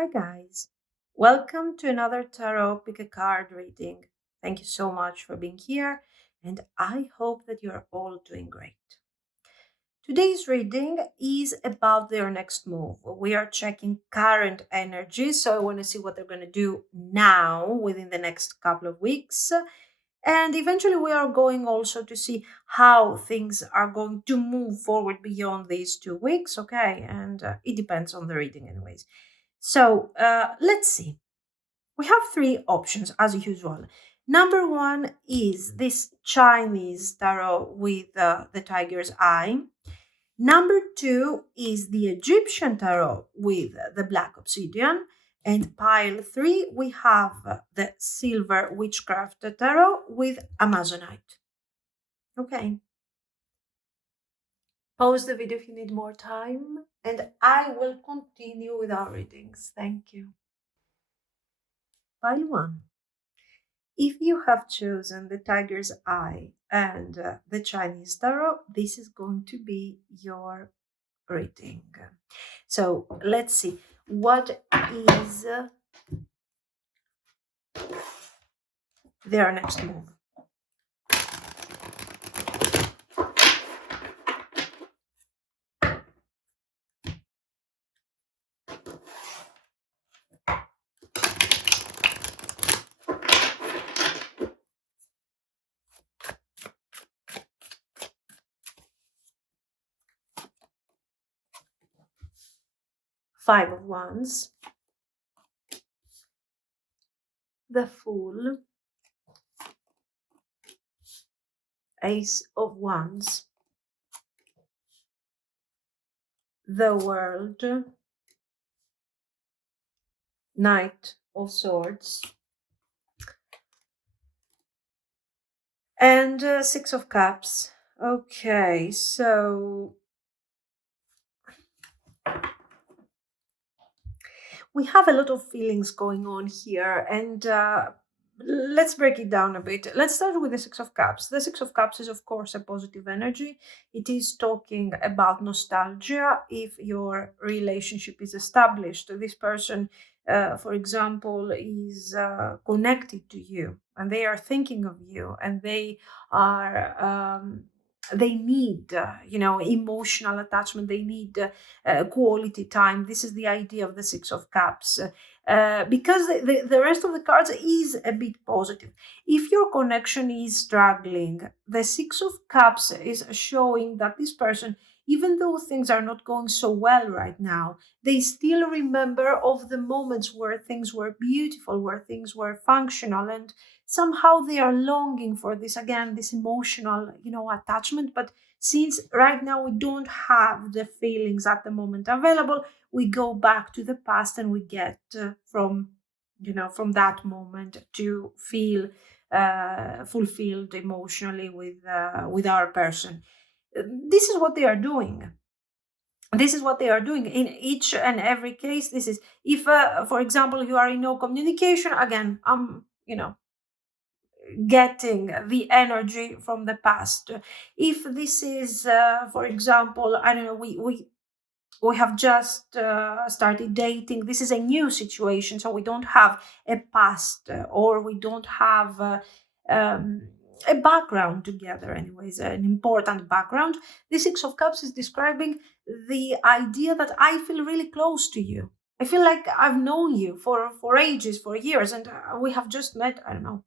Hi, guys. Welcome to another Tarot Pick a Card reading. Thank you so much for being here, and I hope that you're all doing great. Today's reading is about their next move. We are checking current energy, so I want to see what they're going to do now within the next couple of weeks. And eventually, we are going also to see how things are going to move forward beyond these 2 weeks, okay? And it depends on the reading, anyways. So let's see. We have three options as usual. Number one is this Chinese tarot with the tiger's eye. Number two is the Egyptian tarot with the black obsidian. And pile three, we have the silver witchcraft tarot with Amazonite. Okay. Pause the video if you need more time, and I will continue with our readings. Thank you. Pile one. If you have chosen the tiger's eye and the Chinese tarot, this is going to be your reading. So let's see. What is their next move? 5 of Wands, the Fool, Ace of Wands, the World, Knight of Swords, and 6 of Cups. Okay, so we have a lot of feelings going on here, and let's break it down a bit. Let's start with the Six of Cups. The Six of Cups is, of course, a positive energy. It is talking about nostalgia. If your relationship is established, this person, for example, is connected to you, and they are thinking of you, and they are. They need, emotional attachment. They need quality time. This is the idea of the Six of Cups. Because the rest of the cards is a bit positive. If your connection is struggling, the Six of Cups is showing that this person, even though things are not going so well right now, they still remember of the moments where things were beautiful, where things were functional, and somehow they are longing for this, again, this emotional, attachment. But since right now we don't have the feelings at the moment available, we go back to the past and we get from that moment to feel fulfilled emotionally with our person. This is what they are doing. This is what they are doing in each and every case. This is if, for example, you are in no communication. Again, getting the energy from the past. If this is, for example, I don't know, we have just started dating. This is a new situation, so we don't have a past, or we don't have a background together, anyways, an important background. The Six of Cups is describing the idea that I feel really close to you. I feel like I've known you for ages, for years, and we have just met, I don't know,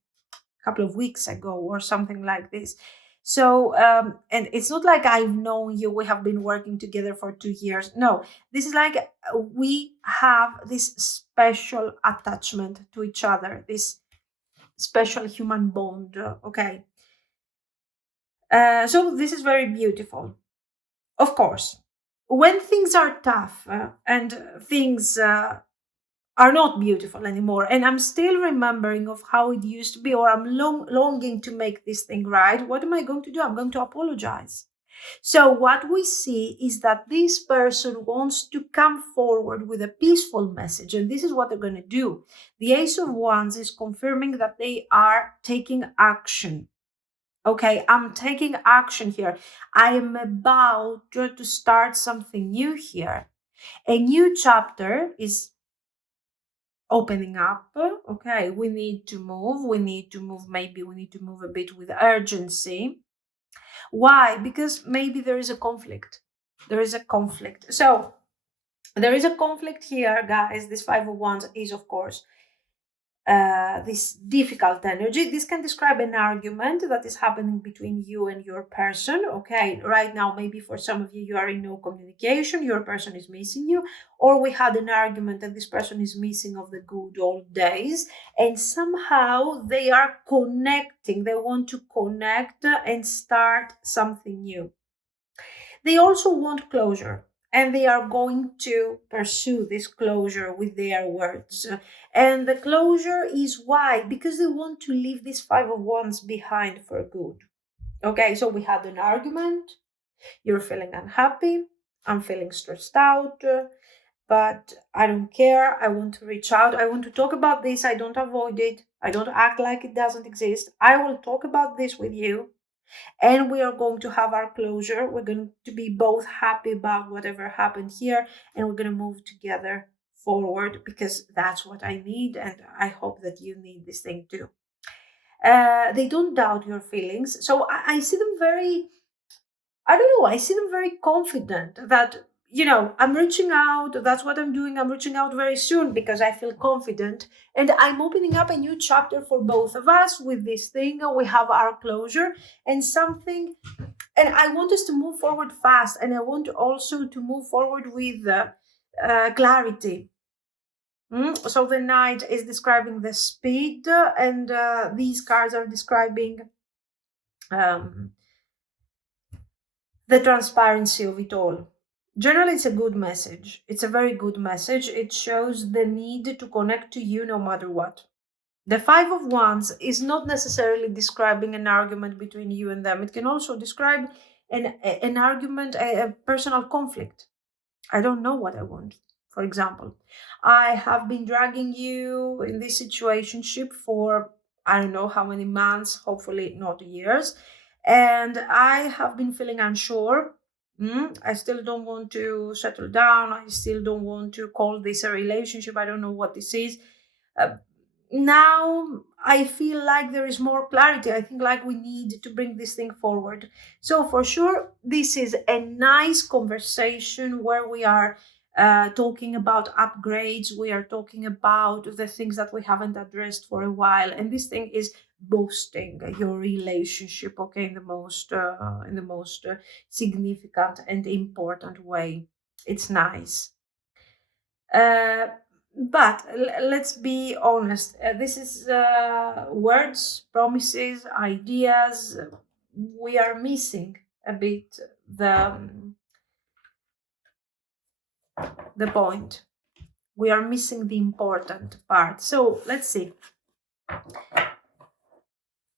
couple of weeks ago or something like this. So and it's not like I've known you, we have been working together for 2 years. No, this is like we have this special attachment to each other, this special human bond. Okay, so this is very beautiful. Of course, when things are tough and things are not beautiful anymore, and I'm still remembering of how it used to be, or I'm longing to make this thing right, what am I going to do? I'm going to apologize. So what we see is that this person wants to come forward with a peaceful message, and this is what they're going to do. The Ace of Wands is confirming that they are taking action. Okay, I'm taking action here. I am about to start something new here. A new chapter is opening up. Okay, we need to move. Maybe we need to move a bit with urgency. Why? Because maybe there is a conflict. So there is a conflict here, guys. This Five of Wands is, of course, this difficult energy. This can describe an argument that is happening between you and your person. Okay, right now, maybe for some of you, you are in no communication, your person is missing you, or we had an argument and this person is missing of the good old days, and somehow they are connecting. They want to connect and start something new. They also want closure, and they are going to pursue this closure with their words. And the closure is why? Because they want to leave this Five of Wands behind for good. Okay, so we had an argument. You're feeling unhappy. I'm feeling stressed out. But I don't care. I want to reach out. I want to talk about this. I don't avoid it. I don't act like it doesn't exist. I will talk about this with you, and we are going to have our closure. We're going to be both happy about whatever happened here, and we're going to move together forward, because that's what I need, and I hope that you need this thing too. They don't doubt your feelings, so I see them very, I don't know, I see them very confident that, I'm reaching out. That's what I'm doing. I'm reaching out very soon because I feel confident. And I'm opening up a new chapter for both of us with this thing. We have our closure and something. And I want us to move forward fast. And I want also to move forward with clarity. So the Knight is describing the speed, and these cards are describing the transparency of it all. Generally, it's a good message. It's a very good message. It shows the need to connect to you no matter what. The Five of Wands is not necessarily describing an argument between you and them. It can also describe an argument, a personal conflict. I don't know what I want. For example, I have been dragging you in this situationship for I don't know how many months, hopefully not years, and I have been feeling unsure. I still don't want to settle down. I still don't want to call this a relationship. I don't know what this is. Uh, Now I feel like there is more clarity. I think like we need to bring this thing forward. So for sure, this is a nice conversation where we are talking about upgrades. We are talking about the things that we haven't addressed for a while, and this thing is boosting your relationship. Okay, in the most significant and important way. It's nice. Uh, but let's be honest. This is words, promises, ideas. We are missing a bit the point. We are missing the important part. So let's see.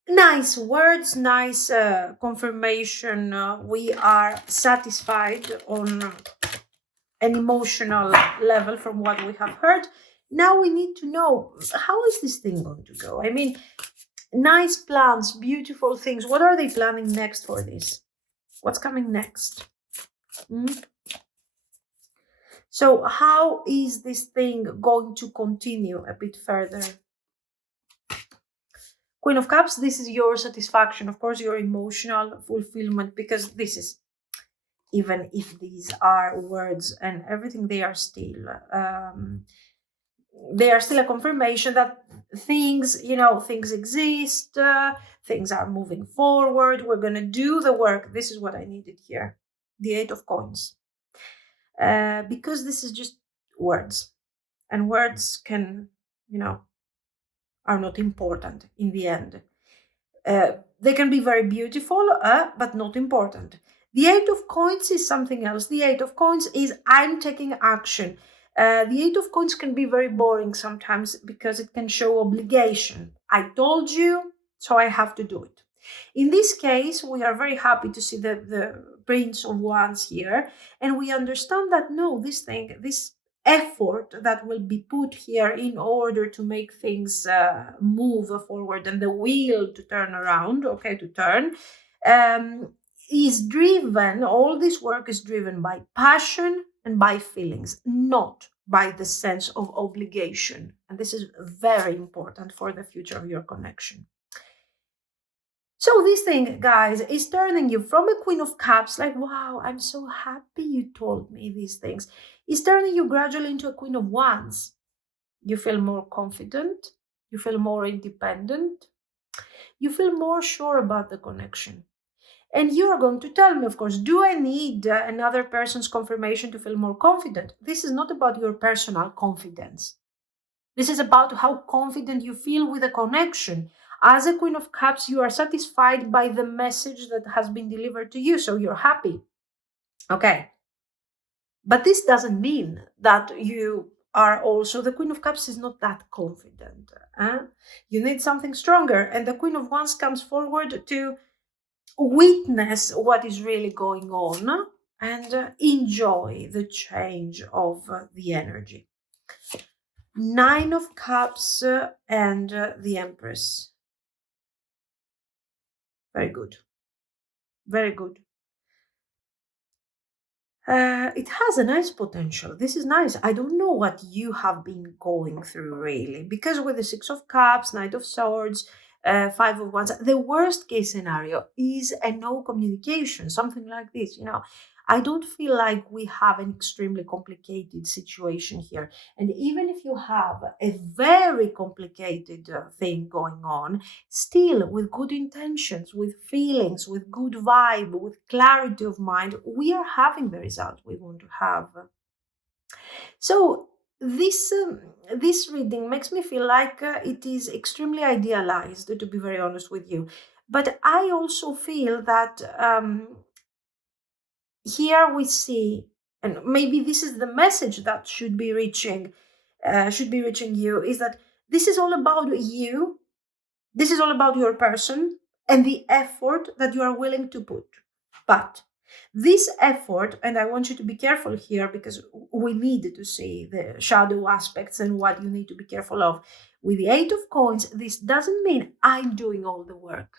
Nice words, nice confirmation. We are satisfied on an emotional level from what we have heard. Now we need to know, how is this thing going to go? I mean, nice plans, beautiful things. What are they planning next for this? What's coming next? So how is this thing going to continue a bit further? Queen of Cups, this is your satisfaction, of course, your emotional fulfillment, because this is, even if these are words and everything, they are still a confirmation that things exist, things are moving forward, we're going to do the work. This is what I needed here. The Eight of Coins. Because this is just words, and words can, are not important in the end. They can be very beautiful, but not important. The Eight of Coins is something else. The Eight of Coins is I'm taking action. The Eight of Coins can be very boring sometimes because it can show obligation. I told you, so I have to do it. In this case, we are very happy to see the Prince of Wands here, and we understand that no, this effort that will be put here in order to make things move forward and the wheel to turn around, is driven, all this work is driven by passion and by feelings, not by the sense of obligation. And this is very important for the future of your connection. So this thing, guys, is turning you from a Queen of Cups, like, wow, I'm so happy you told me these things, is turning you gradually into a Queen of Wands. You feel more confident, you feel more independent, you feel more sure about the connection. And you are going to tell me, of course, do I need another person's confirmation to feel more confident? This is not about your personal confidence. This is about how confident you feel with a connection. As a Queen of Cups, you are satisfied by the message that has been delivered to you, so you're happy. Okay. But this doesn't mean that you are also, the Queen of Cups is not that confident. You need something stronger. And the Queen of Wands comes forward to witness what is really going on and enjoy the change of the energy. Nine of Cups and the Empress. Very good. Very good. It has a nice potential. This is nice. I don't know what you have been going through really, because with the Six of Cups, Knight of Swords, Five of Wands, the worst case scenario is a no communication, something like this. I don't feel like we have an extremely complicated situation here. And even if you have a very complicated thing going on, still with good intentions, with feelings, with good vibe, with clarity of mind, we are having the result we want to have. So this reading makes me feel like it is extremely idealized, to be very honest with you. But I also feel that here we see, and maybe this is the message that should be reaching you, is that this is all about you. This is all about your person and the effort that you are willing to put. But this effort, and I want you to be careful here because we need to see the shadow aspects and what you need to be careful of. With the Eight of Coins, this doesn't mean I'm doing all the work.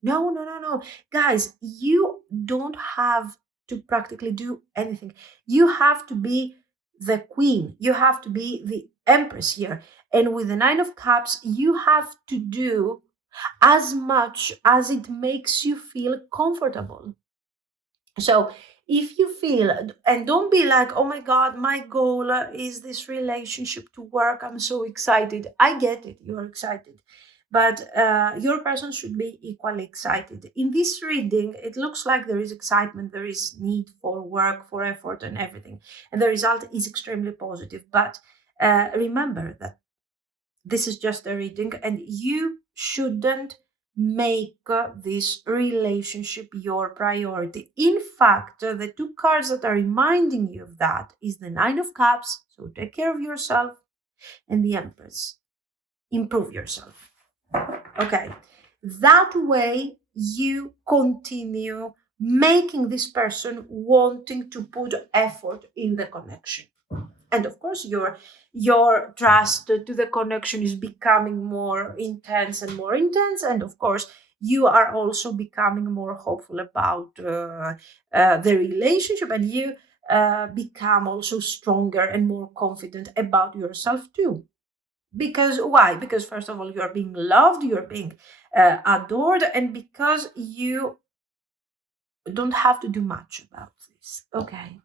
No, no, no, no. Guys, you don't have to practically do anything. You have to be the queen. You have to be the empress here. And with the Nine of Cups, you have to do as much as it makes you feel comfortable. So if you feel, and don't be like, oh my God, my goal is this relationship to work, I'm so excited. I get it, you're excited. But your person should be equally excited. In this reading, it looks like there is excitement, there is need for work, for effort, and everything. And the result is extremely positive. But remember that this is just a reading, and you shouldn't make this relationship your priority. In fact, the two cards that are reminding you of that is the Nine of Cups, so take care of yourself, and the Empress, improve yourself. Okay, that way you continue making this person wanting to put effort in the connection. And of course, your trust to the connection is becoming more intense and more intense. And of course, you are also becoming more hopeful about the relationship, and you become also stronger and more confident about yourself too. Because why? Because first of all, you are being loved, you're being adored, and because you don't have to do much about this. Okay.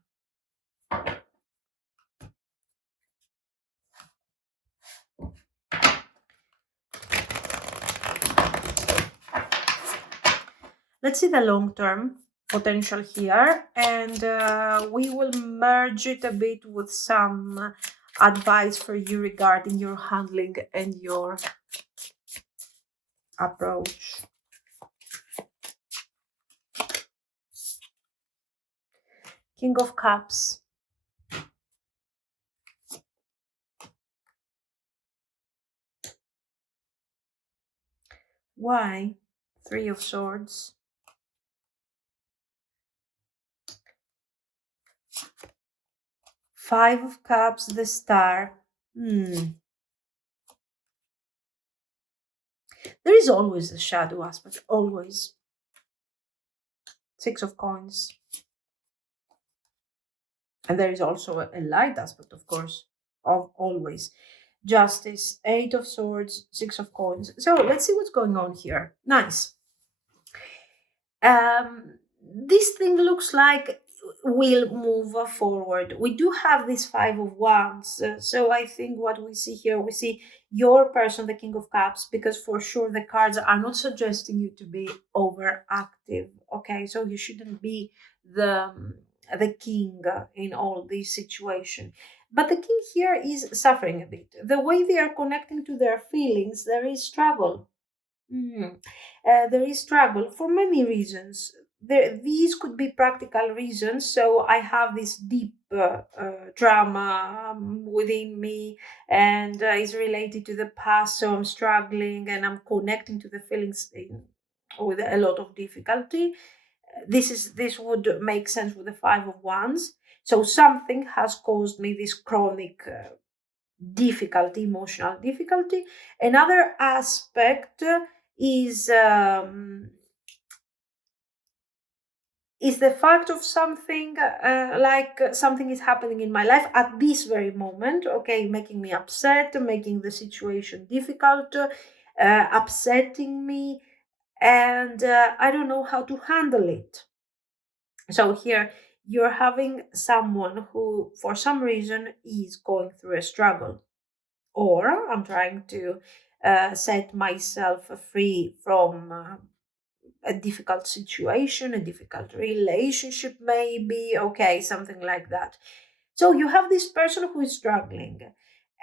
Let's see the long-term potential here, and we will merge it a bit with some advice for you regarding your handling and your approach. King of Cups. Why? Three of Swords. Five of Cups, the Star. There is always a shadow aspect, always. Six of Coins. And there is also a light aspect, of course. of always. Justice, Eight of Swords, Six of Coins. So let's see what's going on here. Nice. This thing looks like will move forward. We do have this Five of Wands. So I think what we see here, we see your person, the King of Cups, because for sure the cards are not suggesting you to be overactive. Okay, so you shouldn't be the king in all these situations. But the king here is suffering a bit. The way they are connecting to their feelings, there is struggle. There is struggle for many reasons. These could be practical reasons. So I have this deep drama within me, and is related to the past. So I'm struggling, and I'm connecting to the feelings with a lot of difficulty. This would make sense with the Five of Wands. So something has caused me this chronic difficulty, emotional difficulty. Another aspect is the fact of something like something is happening in my life at this very moment, okay, making me upset, making the situation difficult, upsetting me, and I don't know how to handle it. So here you're having someone who for some reason is going through a struggle, or I'm trying to set myself free from a difficult situation, a difficult relationship, maybe, okay, something like that. So you have this person who is struggling,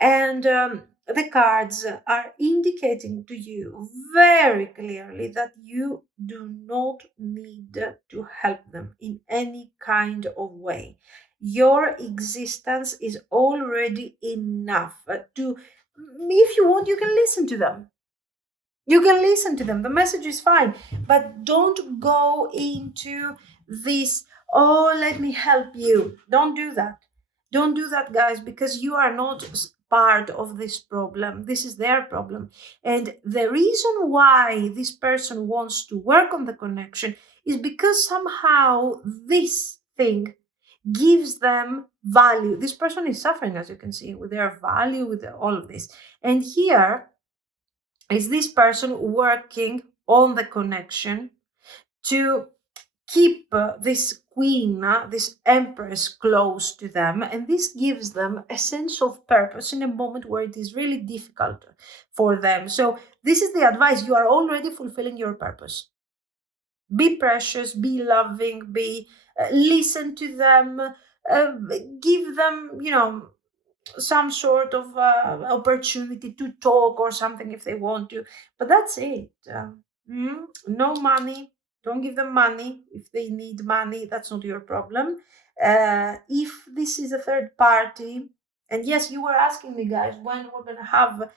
and the cards are indicating to you very clearly that you do not need to help them in any kind of way. Your existence is already enough to, if you want, you can listen to them. You can listen to them. The message is fine, but don't go into this, oh, let me help you. Don't do that. Don't do that, guys, because you are not part of this problem. This is their problem. And the reason why this person wants to work on the connection is because somehow this thing gives them value. This person is suffering, as you can see, with their value, with all of this. And here, is this person working on the connection to keep this queen, this empress close to them, and this gives them a sense of purpose in a moment where it is really difficult for them. So this is the advice. You are already fulfilling your purpose. Be precious, be loving, be listen to them, give them, some sort of opportunity to talk or something if they want to, but that's it. No money. Don't give them money if they need money. That's not your problem. If this is a third party, and yes, you were asking me, guys, when we're gonna have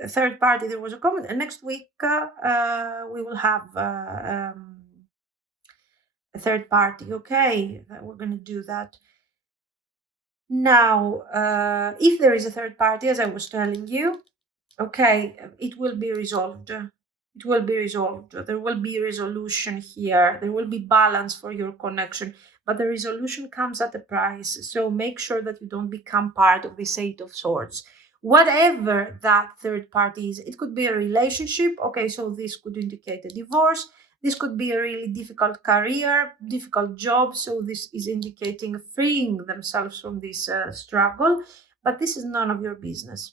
a third party. There was a comment, and next week we will have a third party. Okay, we're gonna do that. Now, if there is a third party, as I was telling you, okay, it will be resolved. It will be resolved. There will be resolution here. There will be balance for your connection, but the resolution comes at a price. So make sure that you don't become part of this Eight of Swords. Whatever that third party is, it could be a relationship. Okay, so this could indicate a divorce. This could be a really difficult career, difficult job. So this is indicating freeing themselves from this struggle. But this is none of your business.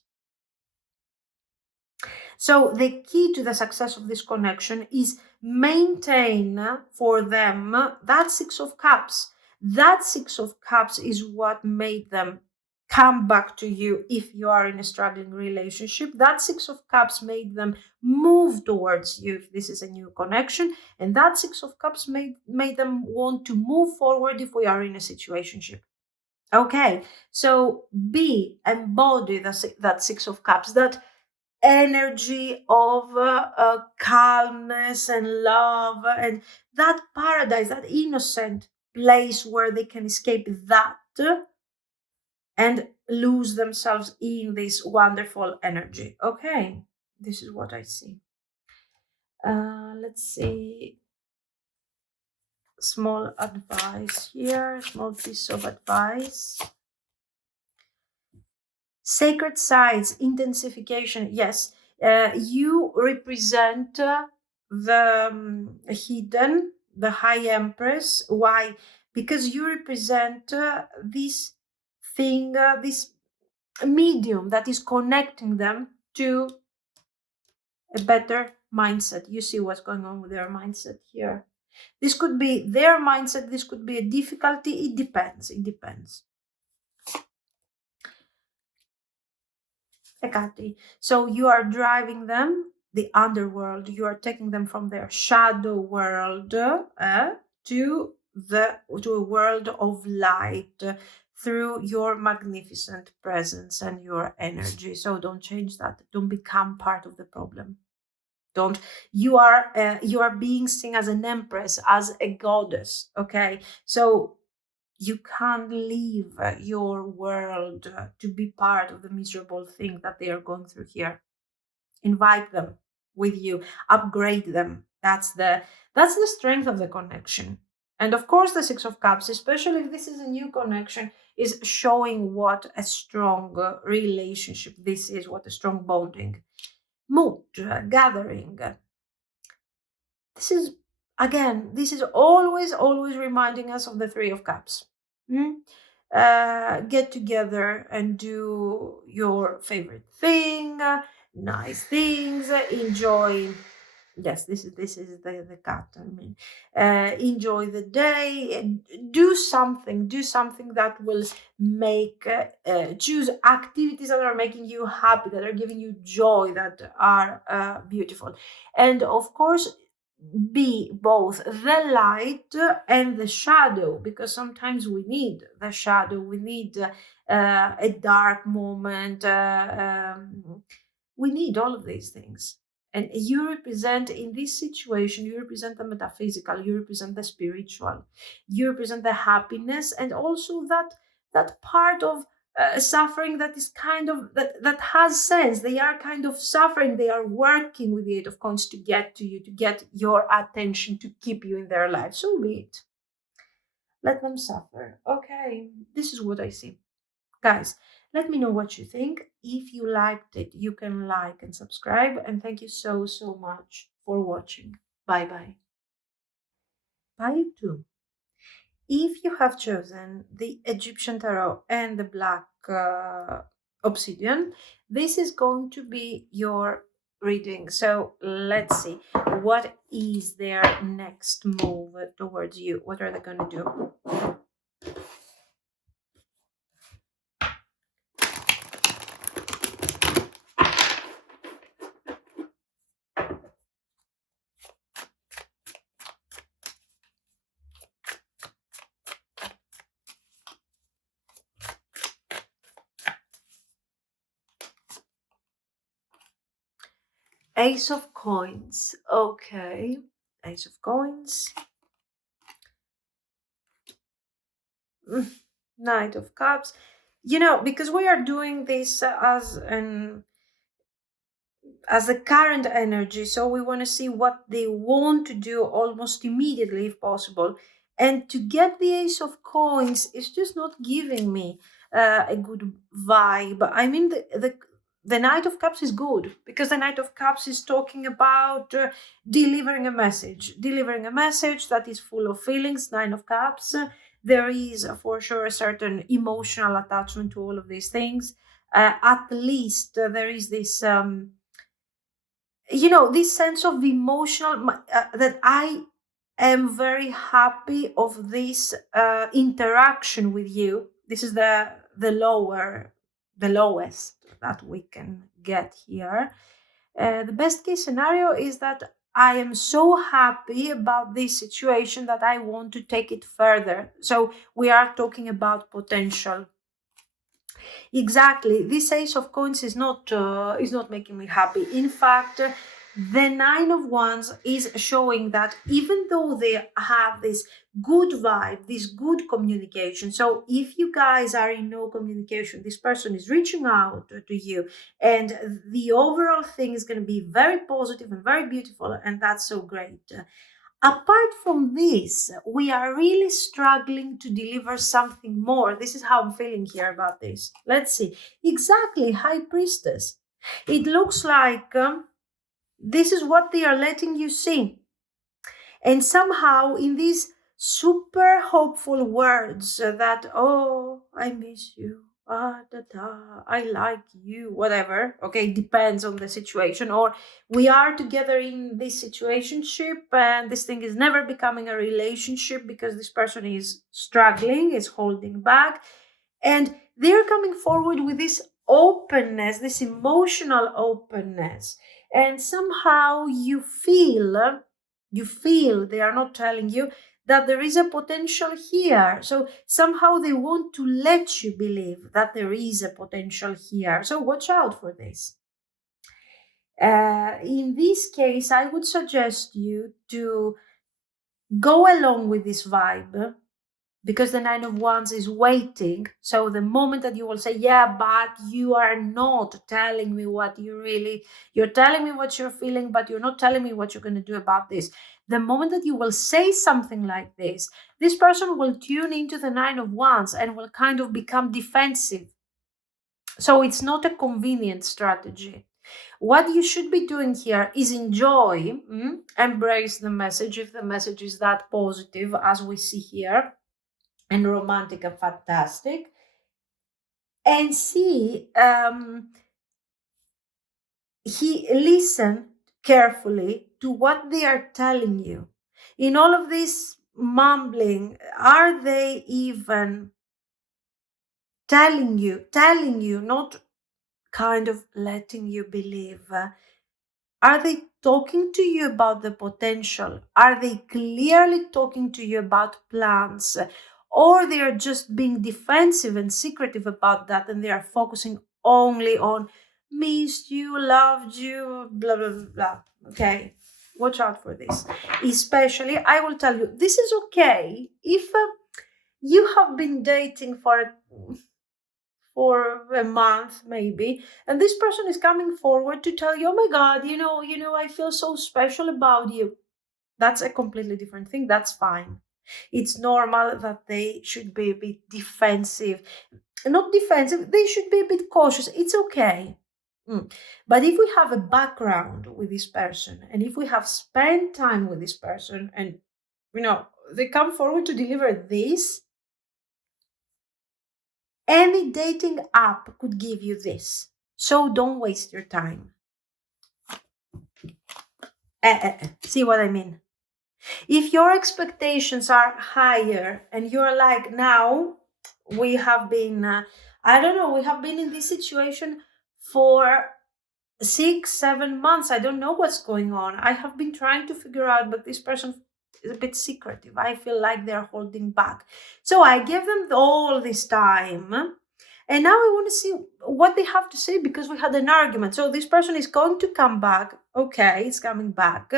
So the key to the success of this connection is maintain for them that Six of Cups. That Six of Cups is what made them come back to you if you are in a struggling relationship. That Six of Cups made them move towards you if this is a new connection. And that Six of Cups made them want to move forward if we are in a situationship. Okay, so embody that Six of Cups, that energy of calmness and love, and that paradise, that innocent place where they can escape that and lose themselves in this wonderful energy. Okay, this is what I see. Let's see. Small advice here, small piece of advice. Sacred sites, intensification. Yes, you represent the hidden, the High Empress. Why? Because you represent this thing, this medium that is connecting them to a better mindset. You see what's going on with their mindset here. This could be their mindset, this could be a difficulty. It depends. It depends. Cathy. So you are driving them, the underworld, you are taking them from their shadow world to a world of light through your magnificent presence and your energy. So don't change that. Don't become part of the problem. Don't. You are being seen as an empress, as a goddess. Okay, so you can't leave your world to be part of the miserable thing that they are going through here. Invite them with you, upgrade them. That's the strength of the connection. And of course, the Six of Cups, especially if this is a new connection, is showing what a strong relationship this is, what a strong bonding, mood, gathering. This is always reminding us of the Three of Cups. Get together and do your favorite thing, nice things, enjoy. Yes, this is the cat. I mean, enjoy the day and do something that will make choose activities that are making you happy, that are giving you joy, that are beautiful, and of course be both the light and the shadow, because sometimes we need the shadow, we need a dark moment, we need all of these things. And you represent, in this situation, you represent the metaphysical, you represent the spiritual, you represent the happiness, and also that part of suffering that is kind of that has sense. They are kind of suffering. They are working with the Eight of Coins to get to you, to get your attention, to keep you in their life. So be it. Let them suffer. Okay, this is what I see. Guys, let me know what you think. If you liked it, you can like and subscribe. And thank you so much for watching. Bye bye. Pile 2. If you have chosen the Egyptian Tarot and the Black Obsidian, this is going to be your reading. So let's see. What is their next move towards you? What are they going to do? Ace of Coins. Okay. Ace of Coins. Knight of Cups. Because we are doing this as the current energy, so we want to see what they want to do almost immediately if possible. And to get the Ace of Coins is just not giving me a good vibe. I mean, the Knight of Cups is good, because the Knight of Cups is talking about delivering a message that is full of feelings. Nine of Cups, there is for sure a certain emotional attachment to all of these things. At least there is this this sense of emotional that I am very happy of this interaction with you. This is the lowest that we can get here. The best case scenario is that I am so happy about this situation that I want to take it further. So we are talking about potential. Exactly. This Ace of Coins is not making me happy. In fact, the Nine of Wands is showing that even though they have this good vibe, this good communication. So if you guys are in no communication, this person is reaching out to you, and the overall thing is going to be very positive and very beautiful, and that's so great. Apart from this, we are really struggling to deliver something more. This is how I'm feeling here about this. Let's see. Exactly, High Priestess. It looks like this is what they are letting you see. And somehow, in these super hopeful words that, oh, I miss you, I like you, whatever. Okay, depends on the situation. Or we are together in this situationship, and this thing is never becoming a relationship because this person is struggling, is holding back. And they're coming forward with this openness, this emotional openness. And somehow you feel they are not telling you that there is a potential here. So somehow they want to let you believe that there is a potential here. So watch out for this. In this case, I would suggest you to go along with this vibe, because the Nine of Wands is waiting. So the moment that you will say, yeah, but you are not telling me what you're telling me what you're feeling, but you're not telling me what you're going to do about this. The moment that you will say something like this person will tune into the Nine of Wands and will kind of become defensive. So it's not a convenient strategy. What you should be doing here is enjoy, embrace the message, if the message is that positive as we see here, and romantic and fantastic, and see he listen carefully to what they are telling you. In all of this mumbling, are they even telling you, not kind of letting you believe? Are they talking to you about the potential? Are they clearly talking to you about plans? Or they are just being defensive and secretive about that, and they are focusing only on missed you, loved you, blah, blah, blah, blah. Okay, watch out for this. Especially, I will tell you, this is okay if you have been dating for a month maybe, and this person is coming forward to tell you, oh my god, I feel so special about you. That's a completely different thing. That's fine. It's normal that they should be a bit defensive. Not defensive, they should be a bit cautious. It's okay. But if we have a background with this person, and if we have spent time with this person, and they come forward to deliver this, any dating app could give you this. So don't waste your time. See what I mean? If your expectations are higher and you're like, now we have been, we have been in this situation for 6-7 months. I don't know what's going on. I have been trying to figure out, but this person is a bit secretive. I feel like they're holding back. So I give them all this time. And now I want to see what they have to say, because we had an argument. So this person is going to come back. Okay, it's coming back.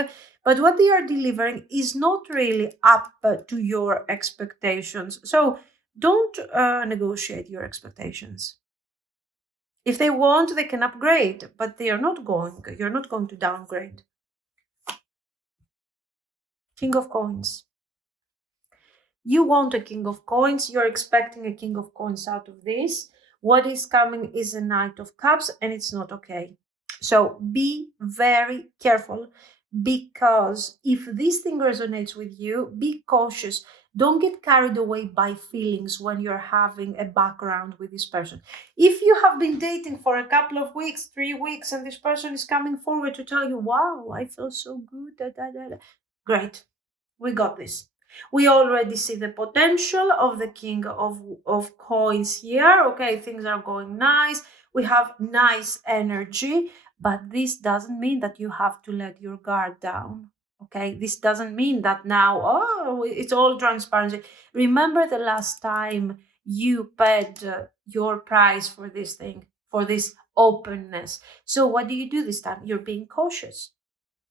But what they are delivering is not really up to your expectations. So don't negotiate your expectations. If they want, they can upgrade, but you're not going to downgrade. King of Coins. You want a King of Coins. You're expecting a King of Coins out of this. What is coming is a Knight of Cups, and it's not okay. So be very careful, because if this thing resonates with you, be cautious. Don't get carried away by feelings when you're having a background with this person. If you have been dating for a couple of weeks, 3 weeks, and this person is coming forward to tell you, wow, I feel so good, great, we got this. We already see the potential of the King of Coins here. Okay, things are going nice. We have nice energy, but this doesn't mean that you have to let your guard down. Okay, this doesn't mean that now, it's all transparency. Remember the last time you paid your price for this thing, for this openness. So what do you do this time? You're being cautious.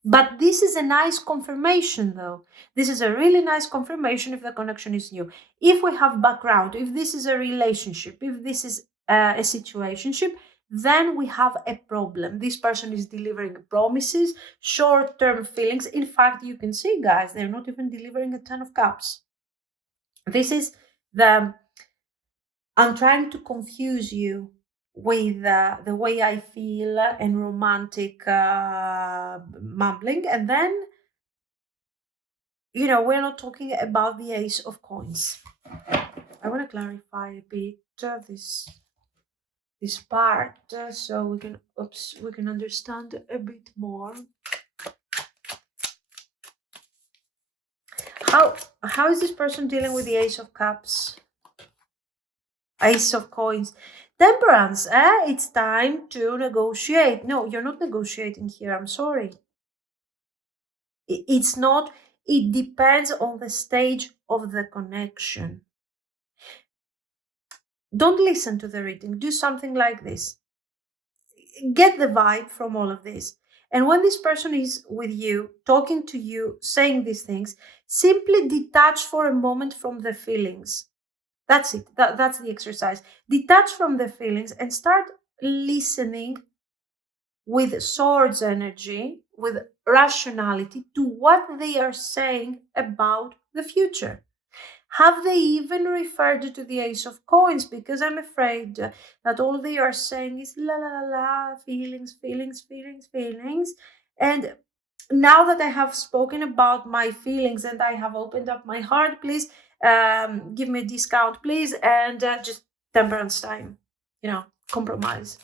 But this is a nice confirmation, though. This is a really nice confirmation if the connection is new. If we have background, if this is a relationship, if this is a situationship, then we have a problem. This person is delivering promises, short-term feelings. In fact, you can see, guys, they're not even delivering a 10 of cups. This is I'm trying to confuse you with the way I feel and romantic mumbling. And then, we're not talking about the Ace of Coins. I want to clarify a bit this part so we can understand a bit more. How is this person dealing with the Ace of Cups? Ace of Coins. Temperance, it's time to negotiate. No, you're not negotiating here. I'm sorry. It's not. It depends on the stage of the connection. Don't listen to the reading. Do something like this. Get the vibe from all of this. And when this person is with you, talking to you, saying these things, simply detach for a moment from the feelings. That's it. That's the exercise. Detach from the feelings and start listening with swords energy, with rationality to what they are saying about the future. Have they even referred to the Ace of Coins? Because I'm afraid that all they are saying is la la la la, feelings, feelings, feelings, feelings. And now that I have spoken about my feelings and I have opened up my heart, please give me a discount, please, and just temperance time, compromise.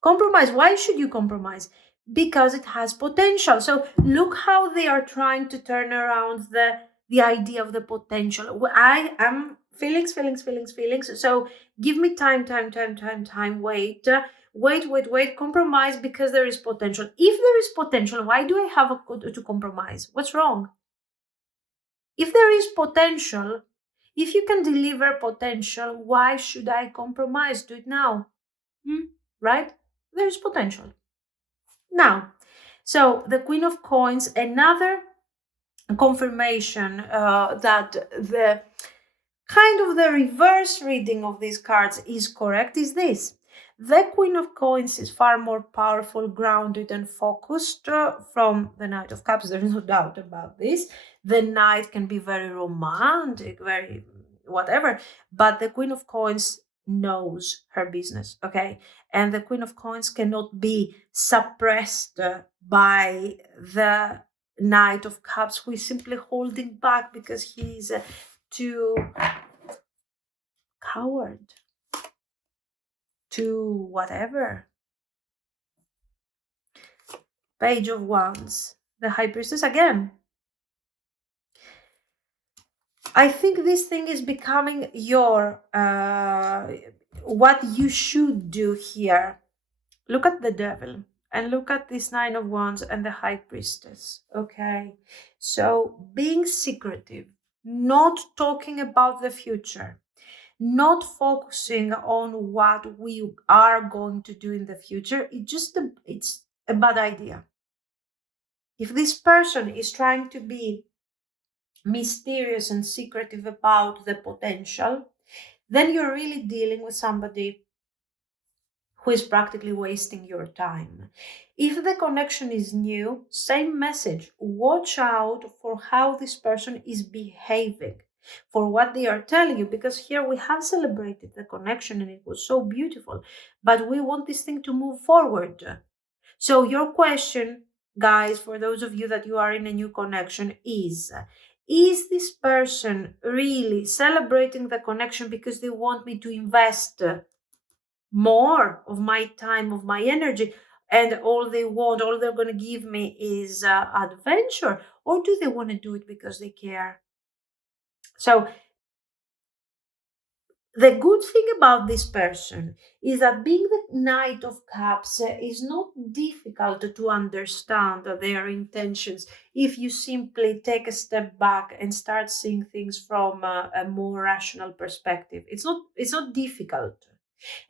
Compromise. Why should you compromise? Because it has potential. So look how they are trying to turn around the idea of the potential. I am feelings. So give me time. Wait. Compromise because there is potential. If there is potential, why do I have to compromise? What's wrong? If there is potential, if you can deliver potential, why should I compromise? Do it now. Right? There's potential. Now, so the Queen of Coins, another confirmation that the kind of the reverse reading of these cards is correct is this. The Queen of Coins is far more powerful, grounded, and focused from the Knight of Cups. There's no doubt about this. The Knight can be very romantic, very whatever, but the Queen of Coins knows her business, okay? And the Queen of Coins cannot be suppressed by the Knight of Cups, who is simply holding back because he's too coward, too whatever. Page of Wands, the High Priestess again. I think this thing is becoming your what you should do here. Look at the Devil and look at this Nine of Wands and the High Priestess. Okay, so being secretive, not talking about the future, not focusing on what we are going to do in the future, it's a bad idea. If this person is trying to be mysterious and secretive about the potential, then you're really dealing with somebody who is practically wasting your time. If the connection is new, same message. Watch out for how this person is behaving, for what they are telling you, because here we have celebrated the connection and it was so beautiful, but we want this thing to move forward. So your question, guys, for those of you that you are in a new connection is this person really celebrating the connection because they want me to invest more of my time, of my energy, and all they're going to give me is adventure? Or do they want to do it because they care? So the good thing about this person is that being the Knight of Cups is not difficult to understand their intentions if you simply take a step back and start seeing things from a more rational perspective. It's not difficult.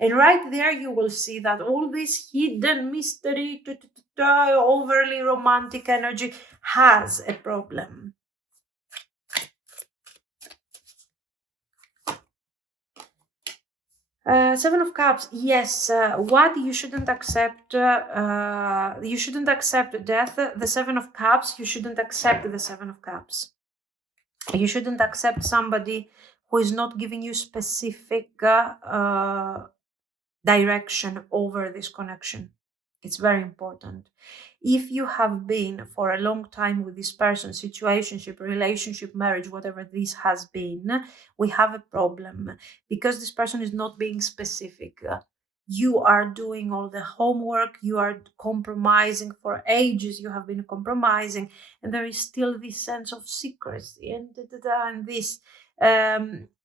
And right there you will see that all this hidden mystery, overly romantic energy has a problem. Seven of Cups. Yes. What you shouldn't accept? You shouldn't accept death. The Seven of Cups. You shouldn't accept the Seven of Cups. You shouldn't accept somebody who is not giving you specific direction over this connection. It's very important. If you have been for a long time with this person, situationship, relationship, marriage, whatever this has been, we have a problem because this person is not being specific. You are doing all the homework, you are compromising for ages, you have been compromising, and there is still this sense of secrecy and this.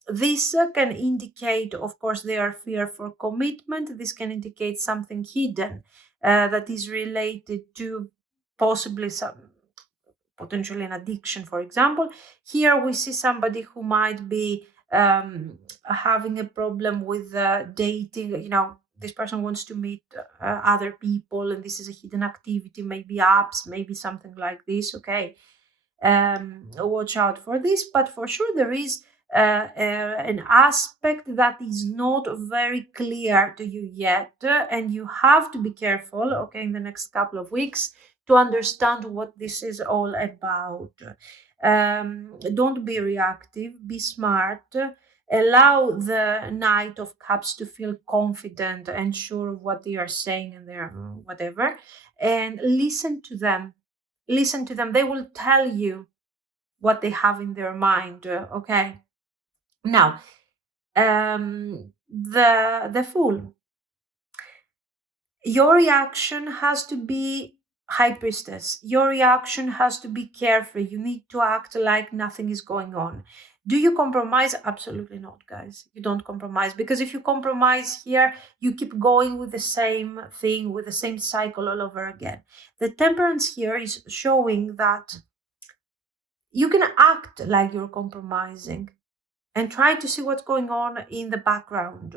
This can indicate, of course, their fear for commitment. This can indicate something hidden that is related to possibly some potentially an addiction, for example. Here we see somebody who might be having a problem with dating. This person wants to meet other people, and this is a hidden activity, maybe apps, maybe something like this. Okay, watch out for this, but for sure there is an aspect that is not very clear to you yet, and you have to be careful, okay, in the next couple of weeks to understand what this is all about. Don't be reactive, be smart. Allow the Knight of Cups to feel confident and sure of what they are saying and their whatever, and listen to them. Listen to them. They will tell you what they have in their mind. Okay. Now, the Fool. Your reaction has to be High Priestess. Your reaction has to be carefree. You need to act like nothing is going on. Do you compromise? Absolutely not, guys. You don't compromise, because if you compromise here, you keep going with the same thing, with the same cycle all over again. The Temperance here is showing that you can act like you're compromising and try to see what's going on in the background.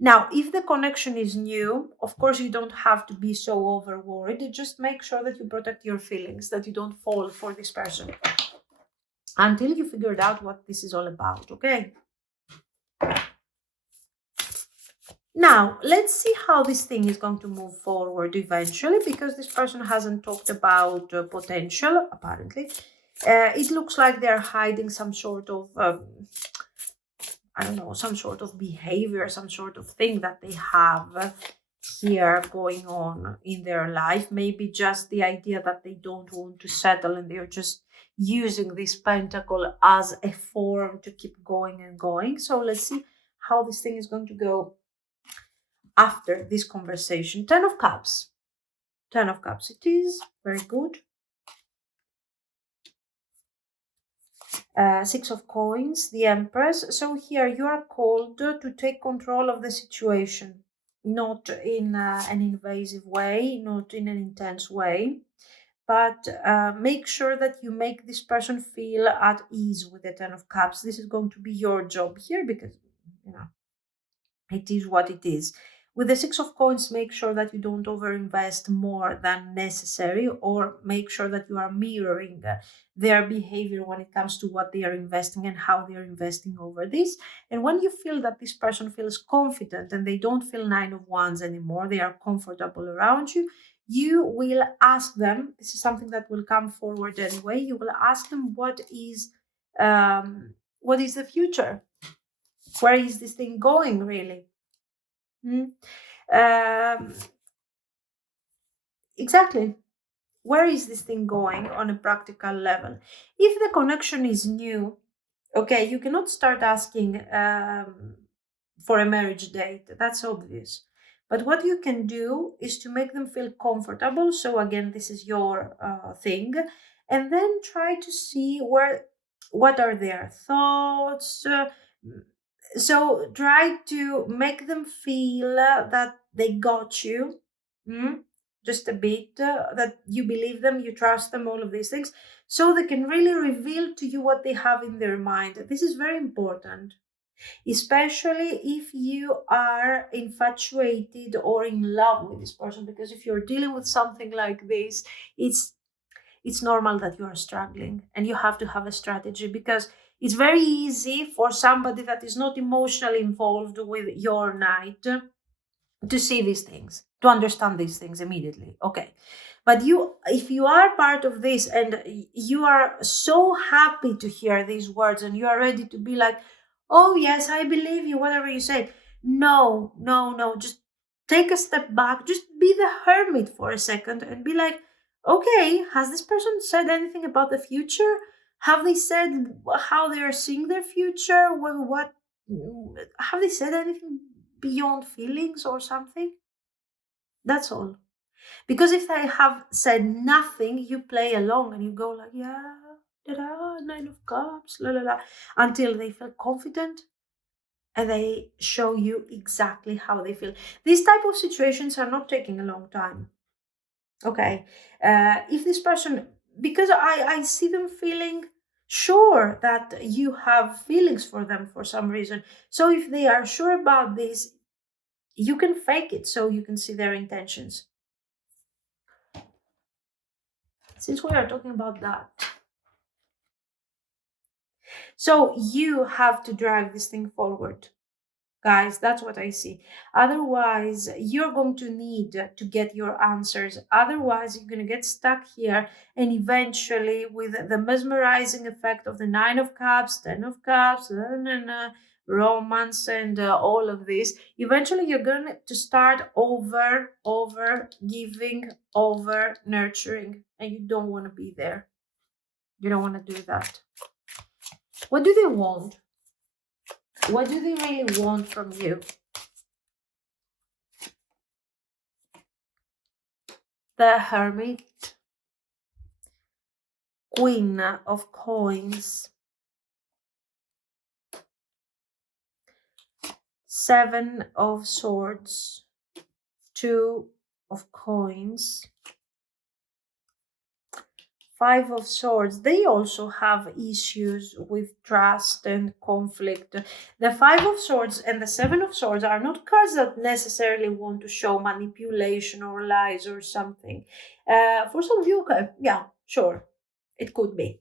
Now, if the connection is new, of course, you don't have to be so over worried. Just make sure that you protect your feelings, that you don't fall for this person until you figured out what this is all about, okay? Now, let's see how this thing is going to move forward eventually, because this person hasn't talked about potential, apparently. It looks like they're hiding some sort of I don't know, some sort of behavior, some sort of thing that they have here going on in their life. Maybe just the idea that they don't want to settle and they're just using this pentacle as a form to keep going and going. So let's see how this thing is going to go after this conversation. 10 of Cups. 10 of Cups it is. Very good. 6 of Coins, the Empress. So here you are called to take control of the situation, not in an invasive way, not in an intense way, but make sure that you make this person feel at ease with the 10 of Cups. This is going to be your job here, because it is what it is. With the 6 of Coins, make sure that you don't overinvest more than necessary, or make sure that you are mirroring their behavior when it comes to what they are investing and how they are investing over this. And when you feel that this person feels confident and they don't feel 9 of Wands anymore, they are comfortable around you, you will ask them, this is something that will come forward anyway, you will ask them what is the future? Where is this thing going, really? Exactly. Where is this thing going on a practical level? If the connection is new, okay, you cannot start asking for a marriage date. That's obvious. But what you can do is to make them feel comfortable. So again, this is your thing, and then try to see what are their thoughts. So try to make them feel that they got you, just a bit, that you believe them, you trust them, all of these things, so they can really reveal to you what they have in their mind. This is very important, especially if you are infatuated or in love with this person, because if you're dealing with something like this, it's normal that you are struggling, and you have to have a strategy, because It's very easy for somebody that is not emotionally involved with your night to see these things, to understand these things immediately. Okay. But if you are part of this and you are so happy to hear these words and you are ready to be like, oh yes, I believe you, whatever you say. No, no, no. Just take a step back. Just be the hermit for a second and be like, okay, has this person said anything about the future? Have they said how they are seeing their future? What have they said anything beyond feelings or something? That's all. Because if they have said nothing, you play along and you go like, yeah, da-da, 9 of Cups, la la la, until they feel confident and they show you exactly how they feel. These type of situations are not taking a long time. Okay. If this person, because I see them feeling sure that you have feelings for them for some reason. So if they are sure about this, you can fake it so you can see their intentions. Since we are talking about that. So you have to drive this thing forward. Guys, that's what I see. Otherwise, you're going to need to get your answers. Otherwise, you're going to get stuck here. And eventually, with the mesmerizing effect of the 9 of Cups, 10 of Cups, romance, and all of this, eventually you're going to start over giving, over nurturing. And you don't want to be there. You don't want to do that. What do they want? What do they really want from you? The Hermit, Queen of Coins, 7 of Swords, 2 of Coins, 5 of Swords. They also have issues with trust and conflict. The 5 of Swords and the 7 of Swords are not cards that necessarily want to show manipulation or lies or something. For some of you, okay, yeah, sure, it could be,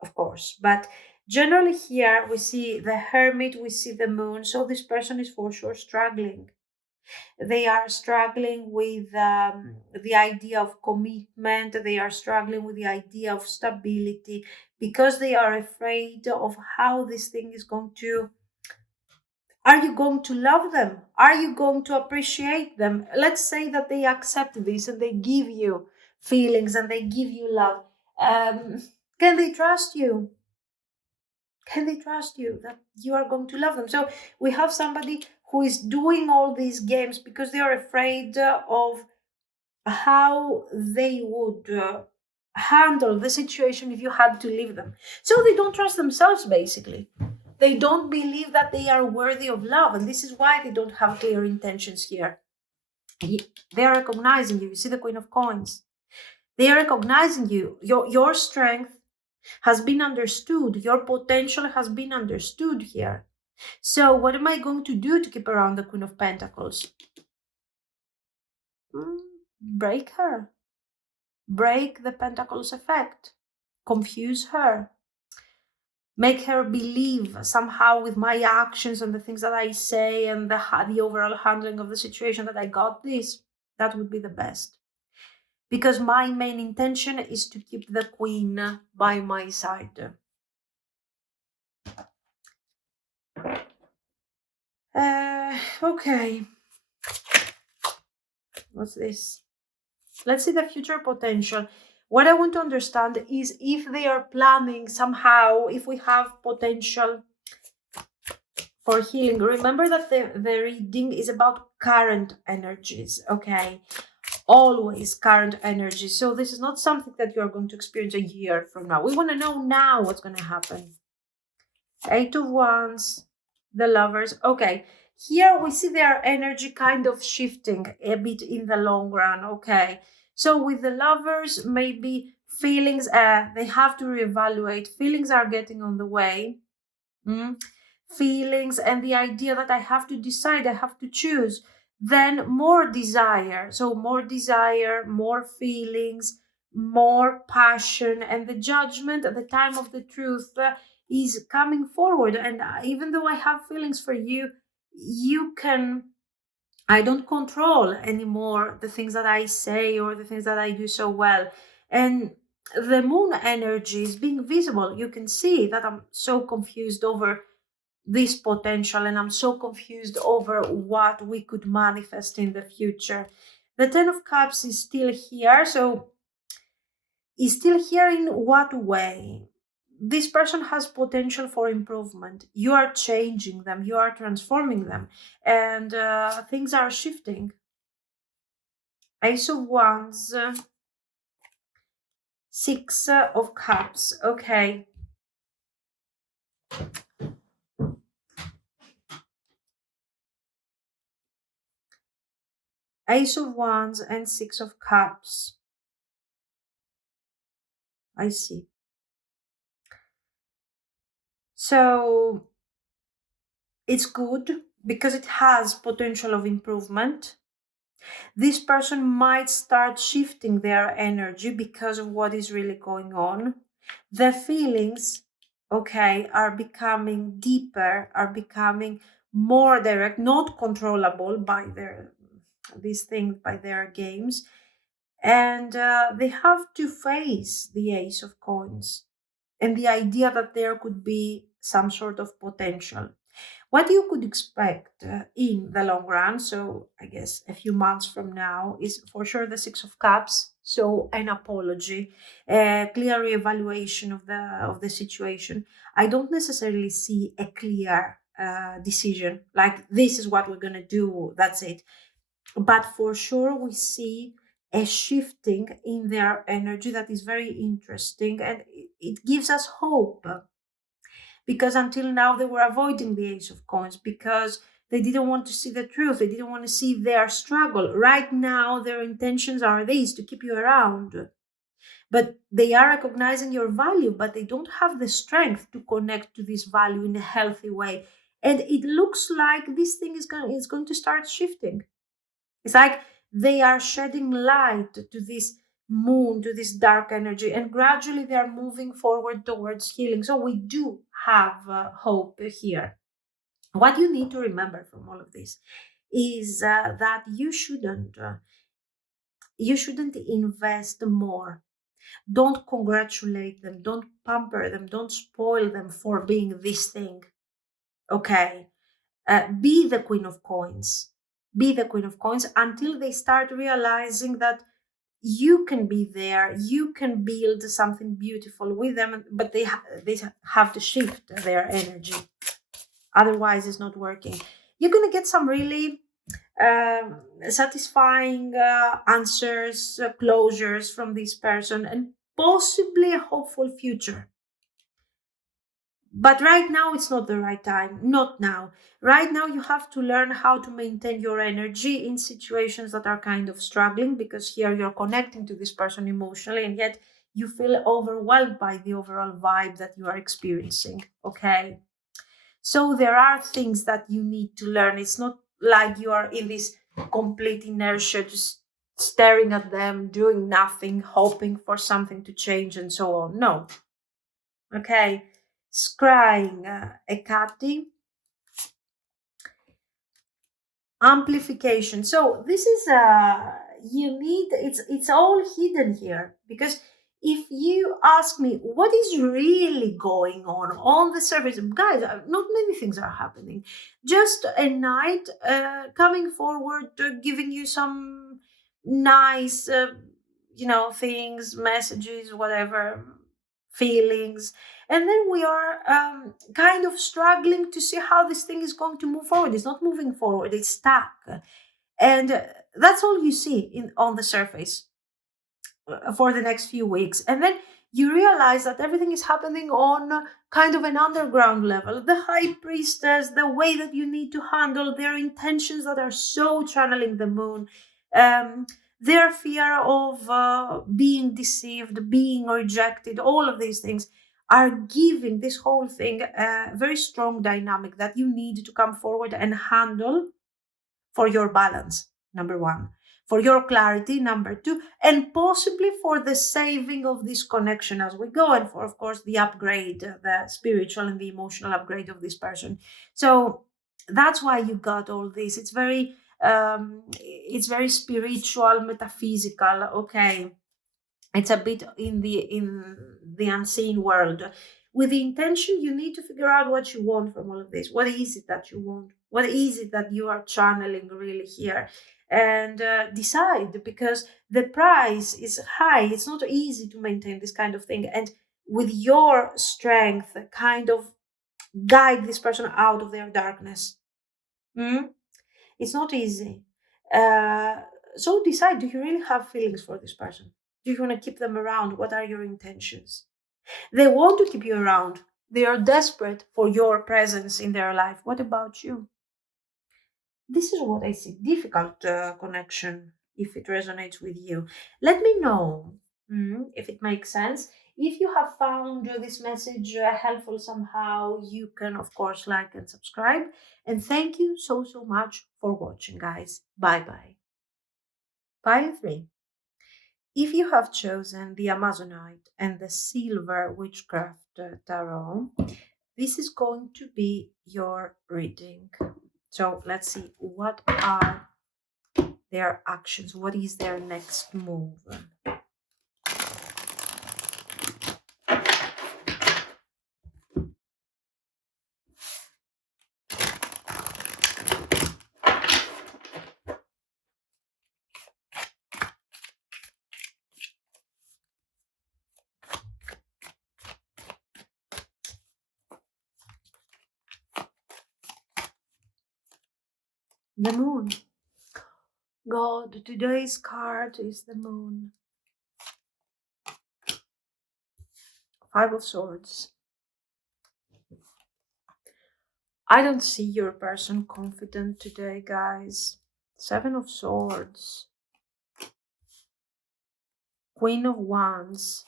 of course. But generally here we see the Hermit, we see the Moon. So this person is for sure struggling. They are struggling with the idea of commitment. They are struggling with the idea of stability because they are afraid of how this thing is going to. Are you going to love them? Are you going to appreciate them? Let's say that they accept this and they give you feelings and they give you love. Can they trust you? Can they trust you that you are going to love them? So we have somebody who is doing all these games because they are afraid of how they would handle the situation if you had to leave them. So they don't trust themselves, basically. They don't believe that they are worthy of love. And this is why they don't have clear intentions here. They are recognizing you. You see the Queen of Coins. They are recognizing you. Your strength has been understood. Your potential has been understood here. So what am I going to do to keep around the Queen of Pentacles? Break her. Break the Pentacles effect. Confuse her. Make her believe somehow with my actions and the things that I say and the overall handling of the situation that I got this. That would be the best. Because my main intention is to keep the Queen by my side. Okay. What's this? Let's see the future potential. What I want to understand is if they are planning somehow, if we have potential for healing. Remember that the reading is about current energies, okay? Always current energies. So this is not something that you're going to experience a year from now. We want to know now what's going to happen. 8 of Wands, the Lovers. Okay, here we see their energy kind of shifting a bit in the long run, okay? So with the Lovers, maybe feelings, they have to reevaluate. Feelings are getting on the way. Feelings and the idea that I have to decide, I have to choose. Then more desire. So more desire, more feelings, more passion, and the judgment at the time of the truth is coming forward. And even though I have feelings for you, I don't control anymore the things that I say or the things that I do so well. And the moon energy is being visible. You can see that I'm so confused over this potential, and I'm so confused over what we could manifest in the future. The Ten of Cups is still here. So is still here in what way? This person has potential for improvement. You are changing them, you are transforming them, and things are shifting. Ace of Wands, Six of Cups. Okay. Ace of Wands and Six of Cups. I see. So it's good because it has potential of improvement. This person might start shifting their energy because of what is really going on. The feelings, okay, are becoming deeper, are becoming more direct, not controllable by these things, by their games. And they have to face the Ace of Coins and the idea that there could be some sort of potential. What you could expect in the long run, so I guess a few months from now, is for sure the Six of Cups. So an apology, a clear evaluation of the situation. I don't necessarily see a clear decision like this is what we're gonna do. That's it. But for sure, we see a shifting in their energy that is very interesting, and it gives us hope, because until now they were avoiding the Ace of Coins because they didn't want to see the truth. They didn't want to see their struggle. Right now, their intentions are these, to keep you around. But they are recognizing your value, but they don't have the strength to connect to this value in a healthy way. And it looks like this thing is going to start shifting. It's like they are shedding light to this moon, to this dark energy, and gradually they are moving forward towards healing. So we do have hope here. What you need to remember from all of this is that you shouldn't invest more. Don't congratulate them, don't pamper them, don't spoil them for being this thing. Okay, be the Queen of Coins. Be the Queen of Coins until they start realizing that you can be there, you can build something beautiful with them, but they have to shift their energy. Otherwise, it's not working. You're going to get some really satisfying answers, closures from this person, and possibly a hopeful future. But right now, it's not the right time. Not now. Right now, you have to learn how to maintain your energy in situations that are kind of struggling, because here you're connecting to this person emotionally, and yet you feel overwhelmed by the overall vibe that you are experiencing. Okay. So there are things that you need to learn. It's not like you are in this complete inertia, just staring at them, doing nothing, hoping for something to change and so on. No. Okay. Scrying a Cathy. Amplification. So this is you need, it's all hidden here, because if you ask me what is really going on the surface, guys, not many things are happening. Just a knight coming forward, giving you some nice things, messages, whatever, feelings, and then we are kind of struggling to see how this thing is going to move forward. It's not moving forward, it's stuck. And that's all you see on the surface for the next few weeks. And then you realize that everything is happening on kind of an underground level. The high priestess, the way that you need to handle their intentions that are so channeling the moon, their fear of being deceived, being rejected, all of these things are giving this whole thing a very strong dynamic that you need to come forward and handle for your balance, number one. for your clarity, number 2, and possibly for the saving of this connection as we go, and for, of course, the upgrade, the spiritual and the emotional upgrade of this person. So that's why you got all this. It's very spiritual, metaphysical. Okay, it's a bit in the unseen world. With the intention, you need to figure out what you want from all of this. What is it that you want? What is it that you are channeling really here? And decide, because the price is high. It's not easy to maintain this kind of thing. And with your strength, kind of guide this person out of their darkness. It's not easy. So decide, do you really have feelings for this person? Do you want to keep them around? What are your intentions? They want to keep you around. They are desperate for your presence in their life. What about you? This is what I see. Difficult connection, if it resonates with you. Let me know if it makes sense. If you have found this message helpful somehow, you can, of course, like and subscribe. And thank you so, so much for watching, guys. Bye-bye. Pile 3. If you have chosen the Amazonite and the Silver Witchcraft Tarot, this is going to be your reading. So let's see, what are their actions? What is their next move? The Moon. God, today's card is the Moon. 5 of Swords. I don't see your person confident today, guys. 7 of Swords. Queen of Wands.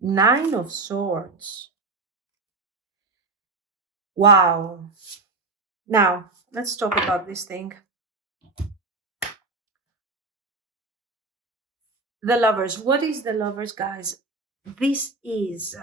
9 of Swords. Wow. Now, let's talk about this thing. The Lovers. What is the Lovers, guys? This is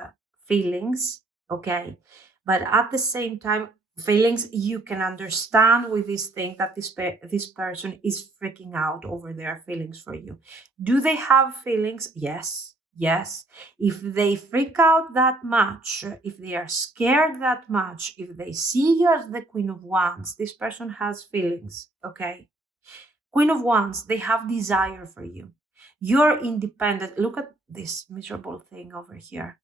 feelings, okay? But at the same time, feelings you can understand with this thing that this person is freaking out over their feelings for you. Do they have feelings? Yes. Yes. If they freak out that much, if they are scared that much, if they see you as the Queen of Wands, this person has feelings, okay? Queen of Wands, they have desire for you. You're independent. Look at this miserable thing over here.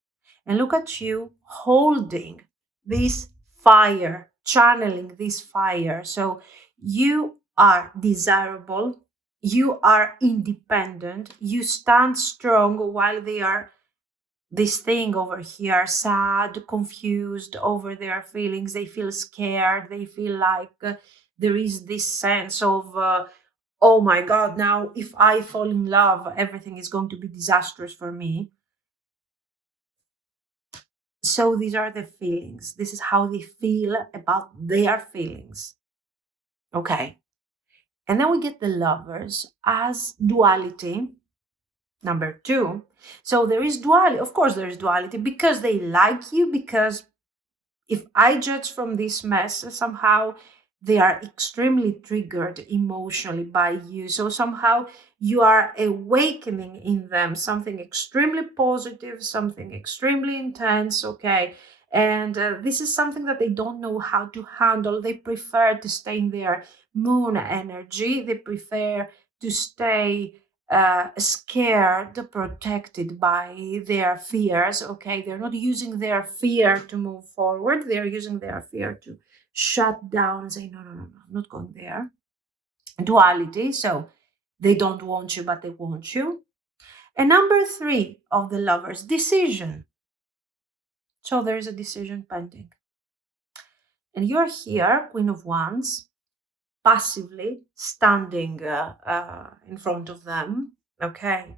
And look at you holding this fire, channeling this fire. So you are desirable. You are independent. You stand strong while they are this thing over here, sad, confused over their feelings. They feel scared. They feel like there is this sense of oh my God, now if I fall in love, everything is going to be disastrous for me. So these are the feelings. This is how they feel about their feelings. Okay. And then we get the Lovers as duality, number 2. So there is duality. Of course, there is duality because they like you, because if I judge from this mess, somehow they are extremely triggered emotionally by you. So somehow you are awakening in them something extremely positive, something extremely intense, okay? And this is something that they don't know how to handle. They prefer to stay in their moon energy. They prefer to stay scared, protected by their fears, okay? They're not using their fear to move forward. They're using their fear to shut down and say, no, I'm not going there. Duality, so they don't want you, but they want you. And number 3 of the Lovers, decision. So there is a decision pending. And you're here, Queen of Wands, passively standing in front of them, okay?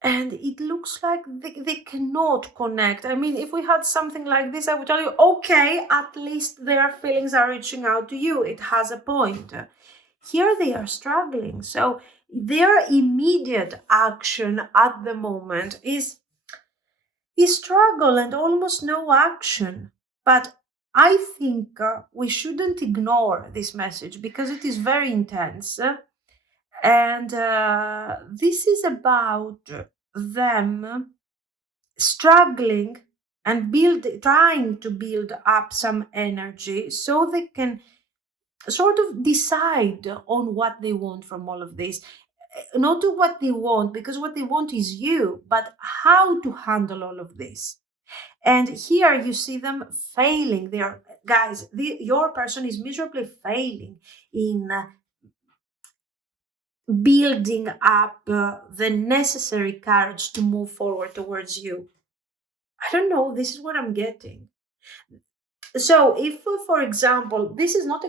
And it looks like they cannot connect. I mean, if we had something like this, I would tell you, okay, at least their feelings are reaching out to you. It has a point. Here they are struggling. So their immediate action at the moment is struggle and almost no action. But I think we shouldn't ignore this message because it is very intense. And this is about them struggling and trying to build up some energy so they can sort of decide on what they want from all of this. Not to what they want, because what they want is you, but how to handle all of this. And here you see them failing. They are, guys, your person is miserably failing in building up the necessary courage to move forward towards you. I don't know, this is what I'm getting. So if, for example, this is not a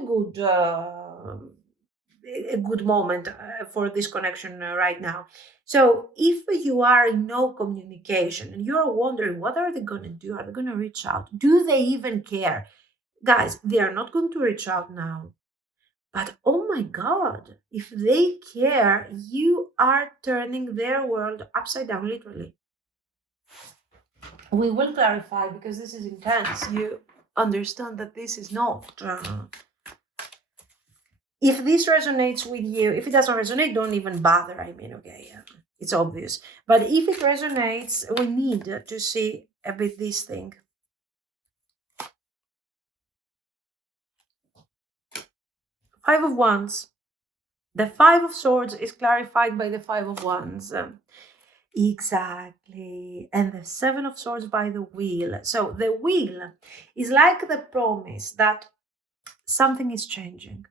good moment for this connection right now. So if you are in no communication and you're wondering, what are they going to do? Are they going to reach out? Do they even care? Guys, they are not going to reach out now. But oh my God, if they care, you are turning their world upside down, literally. We will clarify because this is intense. You understand that this is not. If this resonates with you, if it doesn't resonate, don't even bother. I mean, okay, it's obvious. But if it resonates, we need to see a bit this thing. Five of Wands. The Five of Swords is clarified by the Five of Wands. Exactly. And the Seven of Swords by the Wheel. So the Wheel is like the promise that something is changing,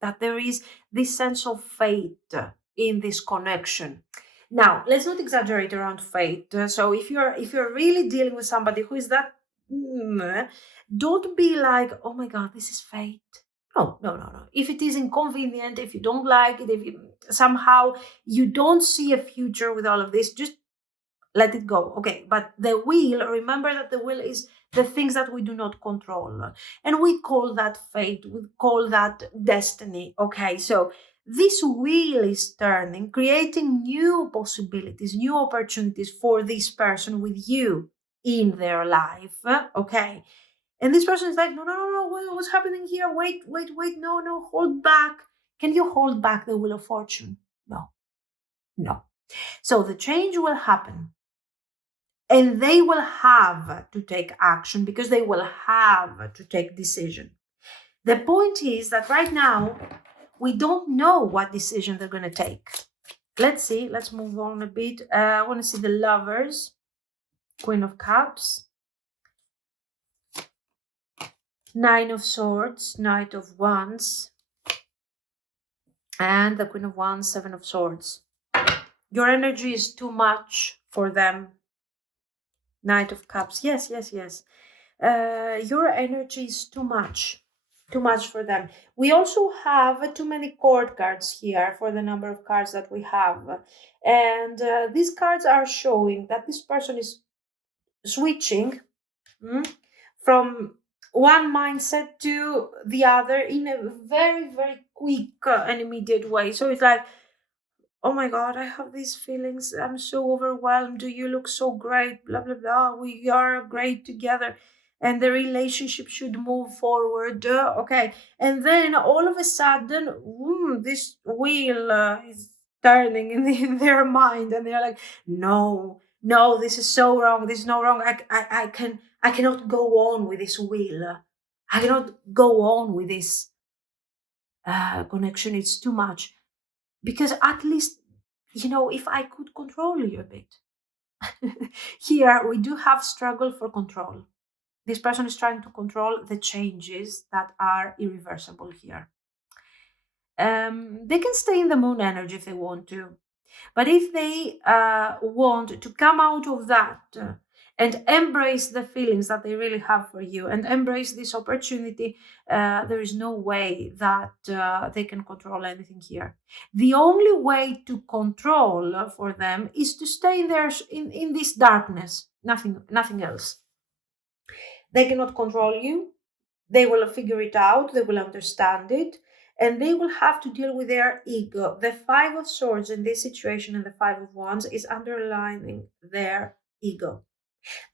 that there is this sense of fate in this connection. Now, let's not exaggerate around fate. So if you're really dealing with somebody who is that, don't be like, oh my God, this is fate. No. If it is inconvenient, if you don't like it, if you somehow you don't see a future with all of this, just let it go. Okay, but the wheel, remember that the wheel is the things that we do not control. And we call that fate, we call that destiny. Okay, so this wheel is turning, creating new possibilities, new opportunities for this person with you in their life. Okay. And this person is like, no, what's happening here? Wait, no, hold back. Can you hold back the wheel of fortune? No. So the change will happen. And they will have to take action because they will have to take decision. The point is that right now, we don't know what decision they're going to take. Let's see. Let's move on a bit. I want to see the Lovers, Queen of Cups, Nine of Swords, Knight of Wands, and the Queen of Wands, Seven of Swords. Your energy is too much for them. Knight of Cups. Yes. Your energy is too much for them. We also have too many court cards here for the number of cards that we have. And these cards are showing that this person is switching from one mindset to the other in a very, very quick and immediate way. So it's like, oh my God, I have these feelings. I'm so overwhelmed. You look so great. Blah, blah, blah. We are great together. And the relationship should move forward. Okay. And then all of a sudden, this wheel is turning in their mind. And they're like, no, this is so wrong. This is not wrong. I cannot go on with this wheel. I cannot go on with this connection. It's too much. Because at least, if I could control you a bit. Here, we do have struggle for control. This person is trying to control the changes that are irreversible here. They can stay in the moon energy if they want to. But if they want to come out of that and embrace the feelings that they really have for you, and embrace this opportunity. There is no way that they can control anything here. The only way to control for them is to stay there in this darkness, nothing else. They cannot control you. They will figure it out, they will understand it, and they will have to deal with their ego. The Five of Swords in this situation and the Five of Wands is underlining their ego.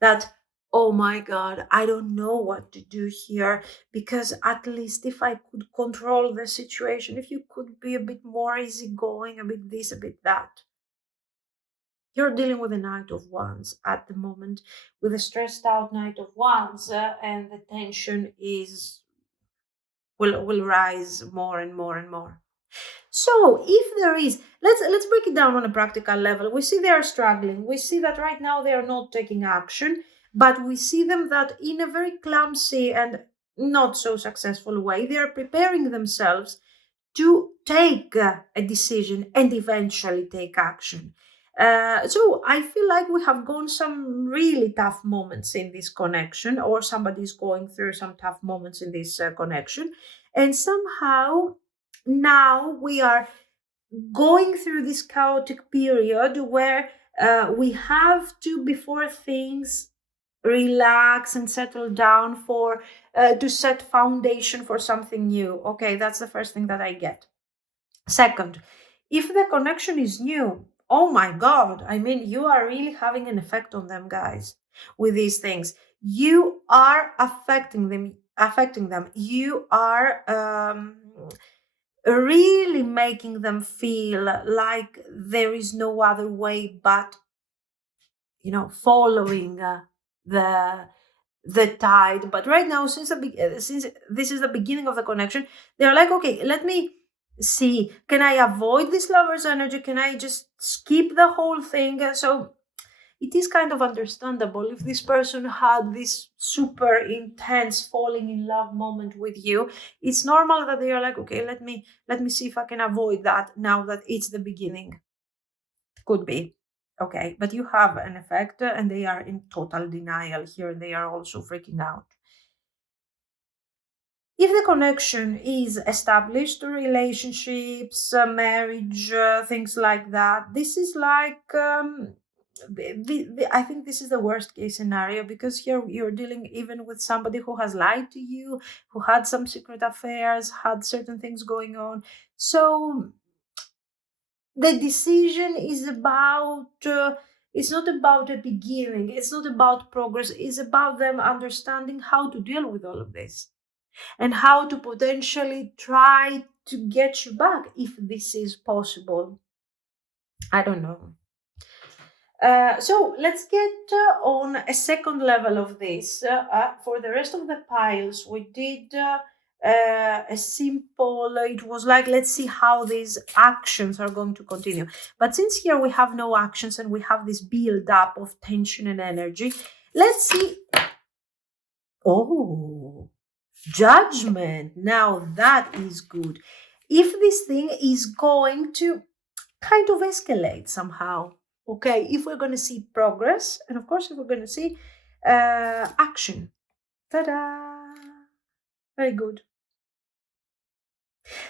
That, oh my God, I don't know what to do here, because at least if I could control the situation, if you could be a bit more easygoing, a bit this, a bit that. You're dealing with a Knight of Wands at the moment, with a stressed out Knight of Wands, and the tension will rise more and more and more. So if there is, let's break it down on a practical level. We see they are struggling. We see that right now they are not taking action, but we see them that in a very clumsy and not so successful way, they are preparing themselves to take a decision and eventually take action. So I feel like we have gone some really tough moments in this connection, or somebody's going through some tough moments in this connection. And somehow now we are going through this chaotic period where we have to, before things relax and settle down, for to set foundation for something new. Okay, that's the first thing that I get. Second, if the connection is new, oh my God, I mean, you are really having an effect on them, guys, with these things. You are affecting them. You are really making them feel like there is no other way but, following the tide. But right now, since this is the beginning of the connection, they're like, okay, let me see, can I avoid this lover's energy? Can I just skip the whole thing? So it is kind of understandable if this person had this super intense falling in love moment with you. It's normal that they are like, okay, let me see if I can avoid that now that it's the beginning. Could be. Okay, but you have an effect, and they are in total denial here. They are also freaking out. If the connection is established, relationships, marriage, things like that, this is like, I think this is the worst case scenario, because here you're dealing even with somebody who has lied to you, who had some secret affairs, had certain things going on. So the decision is about, it's not about a beginning, it's not about progress, it's about them understanding how to deal with all of this and how to potentially try to get you back if this is possible. I don't know. So let's get on a second level of this. For the rest of the piles, we did a simple, it was like, let's see how these actions are going to continue. But since here we have no actions and we have this build up of tension and energy, let's see. Oh, Judgment. Now that is good. If this thing is going to kind of escalate somehow, okay, if we're going to see progress, and of course, if we're going to see action. Ta-da! Very good.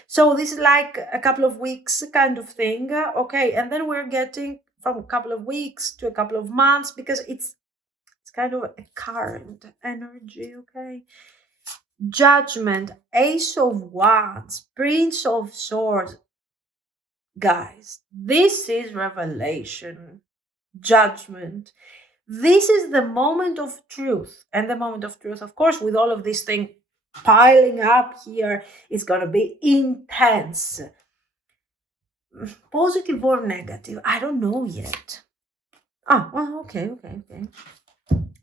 So this is like a couple of weeks kind of thing, okay, and then we're getting from a couple of weeks to a couple of months, because it's kind of a current energy, okay. Judgment, Ace of Wands, Prince of Swords. Guys, this is revelation, judgment. This is the moment of truth. And the moment of truth, of course, with all of this thing piling up here, is going to be intense. Positive or negative? I don't know yet. Ah, well, okay.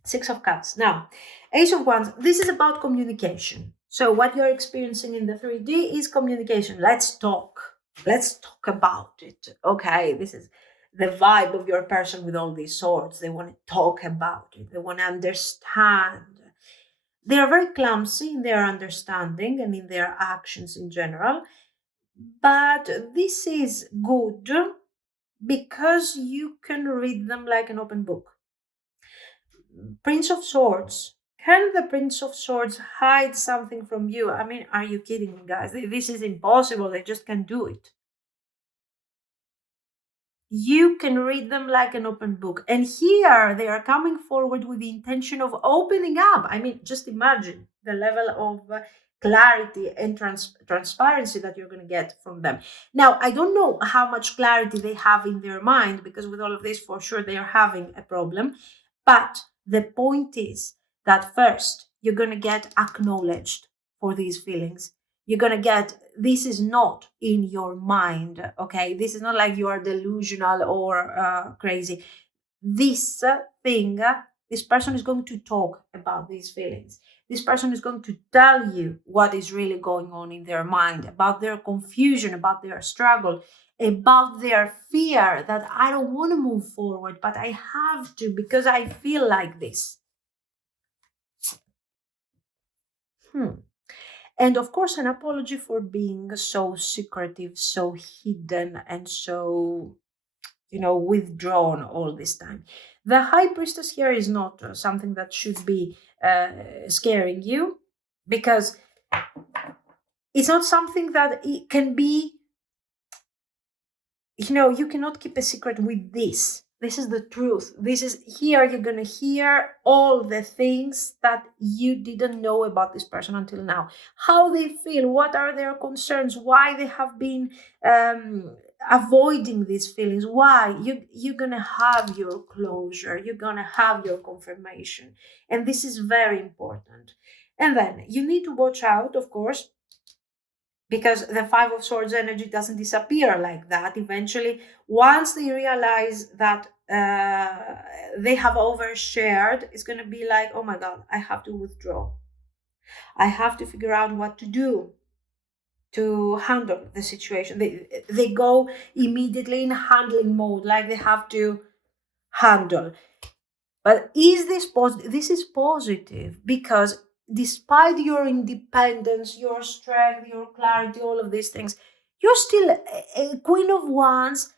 Six of Cups. Now, Ace of Wands, this is about communication. So what you're experiencing in the 3D is communication. Let's talk about it. Okay, this is the vibe of your person with all these swords. They want to talk about it. They want to understand. They are very clumsy in their understanding and in their actions in general. But this is good because you can read them like an open book. Prince of Swords. Can the Prince of Swords hide something from you? I mean, are you kidding me, guys? This is impossible. They just can't do it. You can read them like an open book. And here they are coming forward with the intention of opening up. I mean, just imagine the level of clarity and transparency that you're going to get from them. Now, I don't know how much clarity they have in their mind, because with all of this, for sure, they are having a problem. But the point is that first, you're going to get acknowledged for these feelings. You're going to get, this is not in your mind, okay? This is not like you are delusional or crazy. This this person is going to talk about these feelings. This person is going to tell you what is really going on in their mind, about their confusion, about their struggle, about their fear that I don't want to move forward, but I have to because I feel like this. And of course, an apology for being so secretive, so hidden, and so, withdrawn all this time. The High Priestess here is not something that should be scaring you, because it's not something that it can be, you cannot keep a secret with this. This is the truth. This is here. You're going to hear all the things that you didn't know about this person until now. How they feel, what are their concerns, why they have been avoiding these feelings, why. You're going to have your closure. You're going to have your confirmation. And this is very important. And then you need to watch out, of course, because the Five of Swords energy doesn't disappear like that. Eventually, once they realize that they have overshared, it's going to be like, oh my God, I have to withdraw. I have to figure out what to do to handle the situation. They go immediately in handling mode, like they have to handle. But is this positive? This is positive, because despite your independence, your strength, your clarity, all of these things, you're still a Queen of Wands,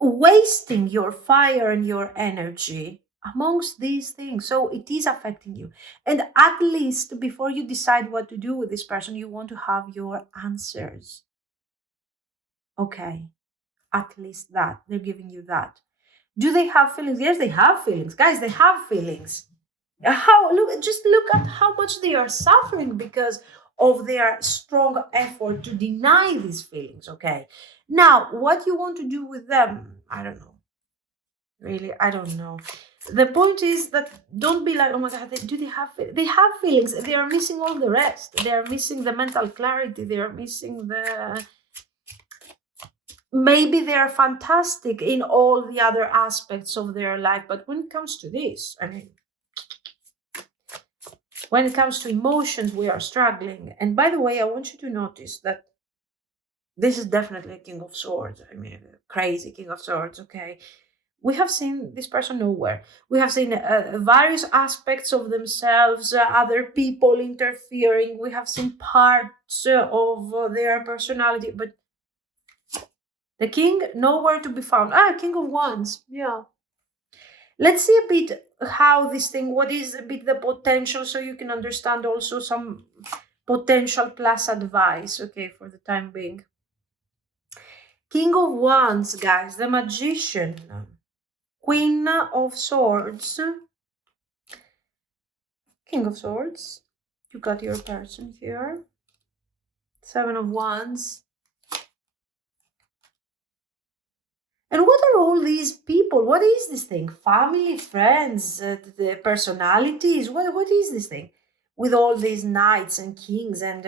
wasting your fire and your energy amongst these things. So it is affecting you. And at least before you decide what to do with this person, you want to have your answers. Okay, at least that. They're giving you that. Do they have feelings? Yes, they have feelings. Guys, they have feelings. Just look at how much they are suffering because of their strong effort to deny these feelings, okay? Now, what you want to do with them, I don't know. Really, I don't know. The point is that don't be like, oh my God, do they have feelings? They have feelings. They are missing all the rest. They are missing the mental clarity. They are missing the... Maybe they are fantastic in all the other aspects of their life, but when it comes to this, I mean, when it comes to emotions, we are struggling. And by the way, I want you to notice that this is definitely a King of Swords. I mean, a crazy King of Swords, okay? We have seen this person nowhere. We have seen various aspects of themselves, other people interfering. We have seen parts of their personality, but the king, nowhere to be found. King of Wands, yeah. Let's see a bit how this thing, what is a bit the potential, so you can understand also some potential plus advice, okay, for the time being. King of Wands, guys, the Magician, Queen of Swords, King of Swords, you got your person here, Seven of Wands. And what are all these people? What is this thing? Family, friends, the personalities? What is this thing? With all these knights and kings and,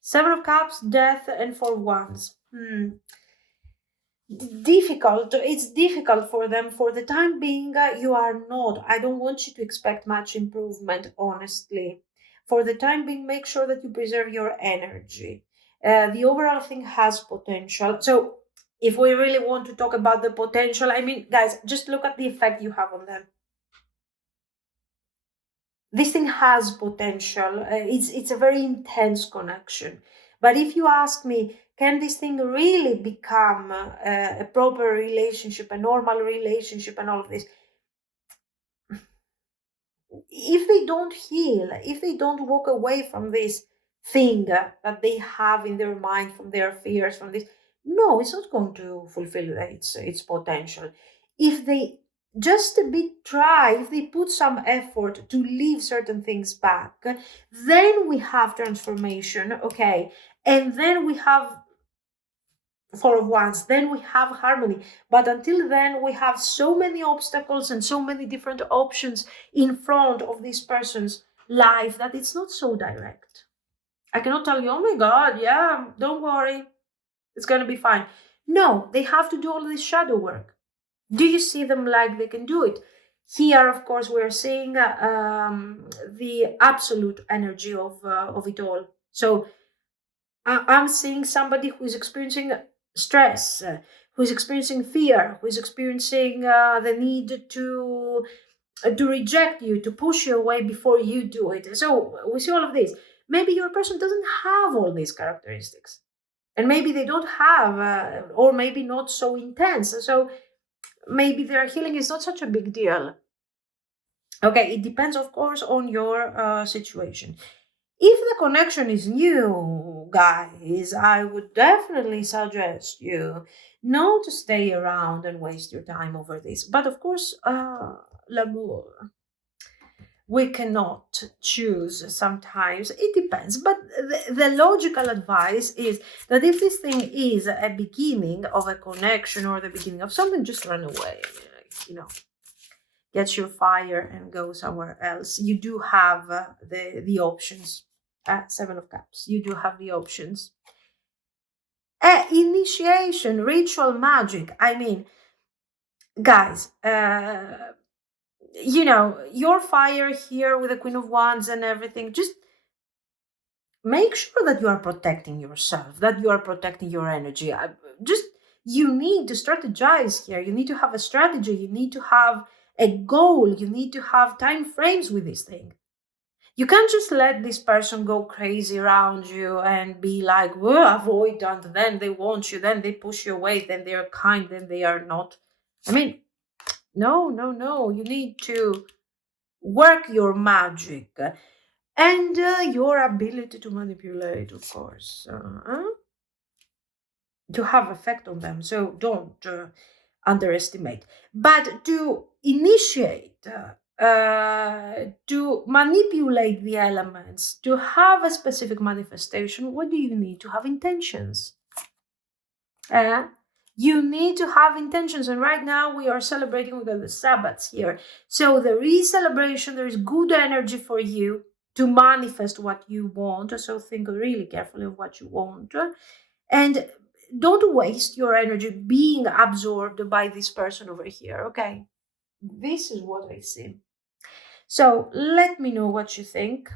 Seven of Cups, Death, and Four of Wands. Difficult. It's difficult for them. For the time being, you are not. I don't want you to expect much improvement, honestly. For the time being, make sure that you preserve your energy. The overall thing has potential. So, if we really want to talk about the potential, I mean, guys, just look at the effect you have on them. This thing has potential. It's a very intense connection. But if you ask me, can this thing really become a proper relationship, a normal relationship, and all of this? if they don't heal, if they don't walk away from this thing that they have in their mind, from their fears, from this, no, it's not going to fulfill its potential. If they just a bit try, if they put some effort to leave certain things back, then we have transformation, okay, and then we have Four of Wands, then we have harmony. But until then, we have so many obstacles and so many different options in front of this person's life that it's not so direct. I cannot tell you, oh my God, yeah, don't worry, it's going to be fine. No, they have to do all this shadow work. Do you see them like they can do it? Here, of course, we're seeing the absolute energy of it all. So I'm seeing somebody who is experiencing stress, who is experiencing fear, who is experiencing the need to reject you, to push you away before you do it. So we see all of this. Maybe your person doesn't have all these characteristics, and maybe they don't have, or maybe not so intense. So maybe their healing is not such a big deal. Okay, it depends, of course, on your situation. If the connection is new, guys, I would definitely suggest you not to stay around and waste your time over this. But of course, l'amour, we cannot choose sometimes. It depends. But the logical advice is that if this thing is a beginning of a connection or the beginning of something, just run away. You know, get your fire and go somewhere else. You do have the options. Seven of Cups. You do have the options. Initiation, ritual magic. I mean, guys, your fire here with the Queen of Wands and everything, just make sure that you are protecting yourself, that you are protecting your energy. You need to strategize here. You need to have a strategy. You need to have a goal. You need to have time frames with this thing. You can't just let this person go crazy around you and be like, well, avoidant, then they want you, then they push you away, then they are kind, then they are not. I mean, no. You need to work your magic and your ability to manipulate, of course, to have effect on them. So don't underestimate. But to initiate, to manipulate the elements, to have a specific manifestation, what do you need? To have intentions. You need to have intentions. And right now we are celebrating, we got the Sabbats here. So there is celebration, there is good energy for you to manifest what you want. So think really carefully of what you want. And don't waste your energy being absorbed by this person over here, okay? This is what I see. So let me know what you think.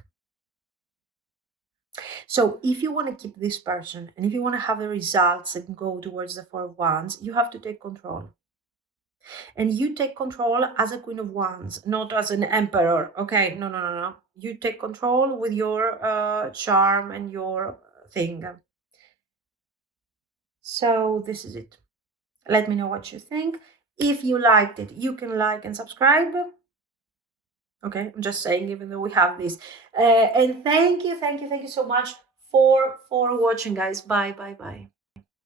So if you want to keep this person and if you want to have the results and go towards the Four of Wands, you have to take control. And you take control as a Queen of Wands, not as an Emperor. Okay, no. You take control with your charm and your thing. So this is it. Let me know what you think. If you liked it, you can like and subscribe. Okay, I'm just saying, even though we have this. And thank you so much for watching, guys. Bye.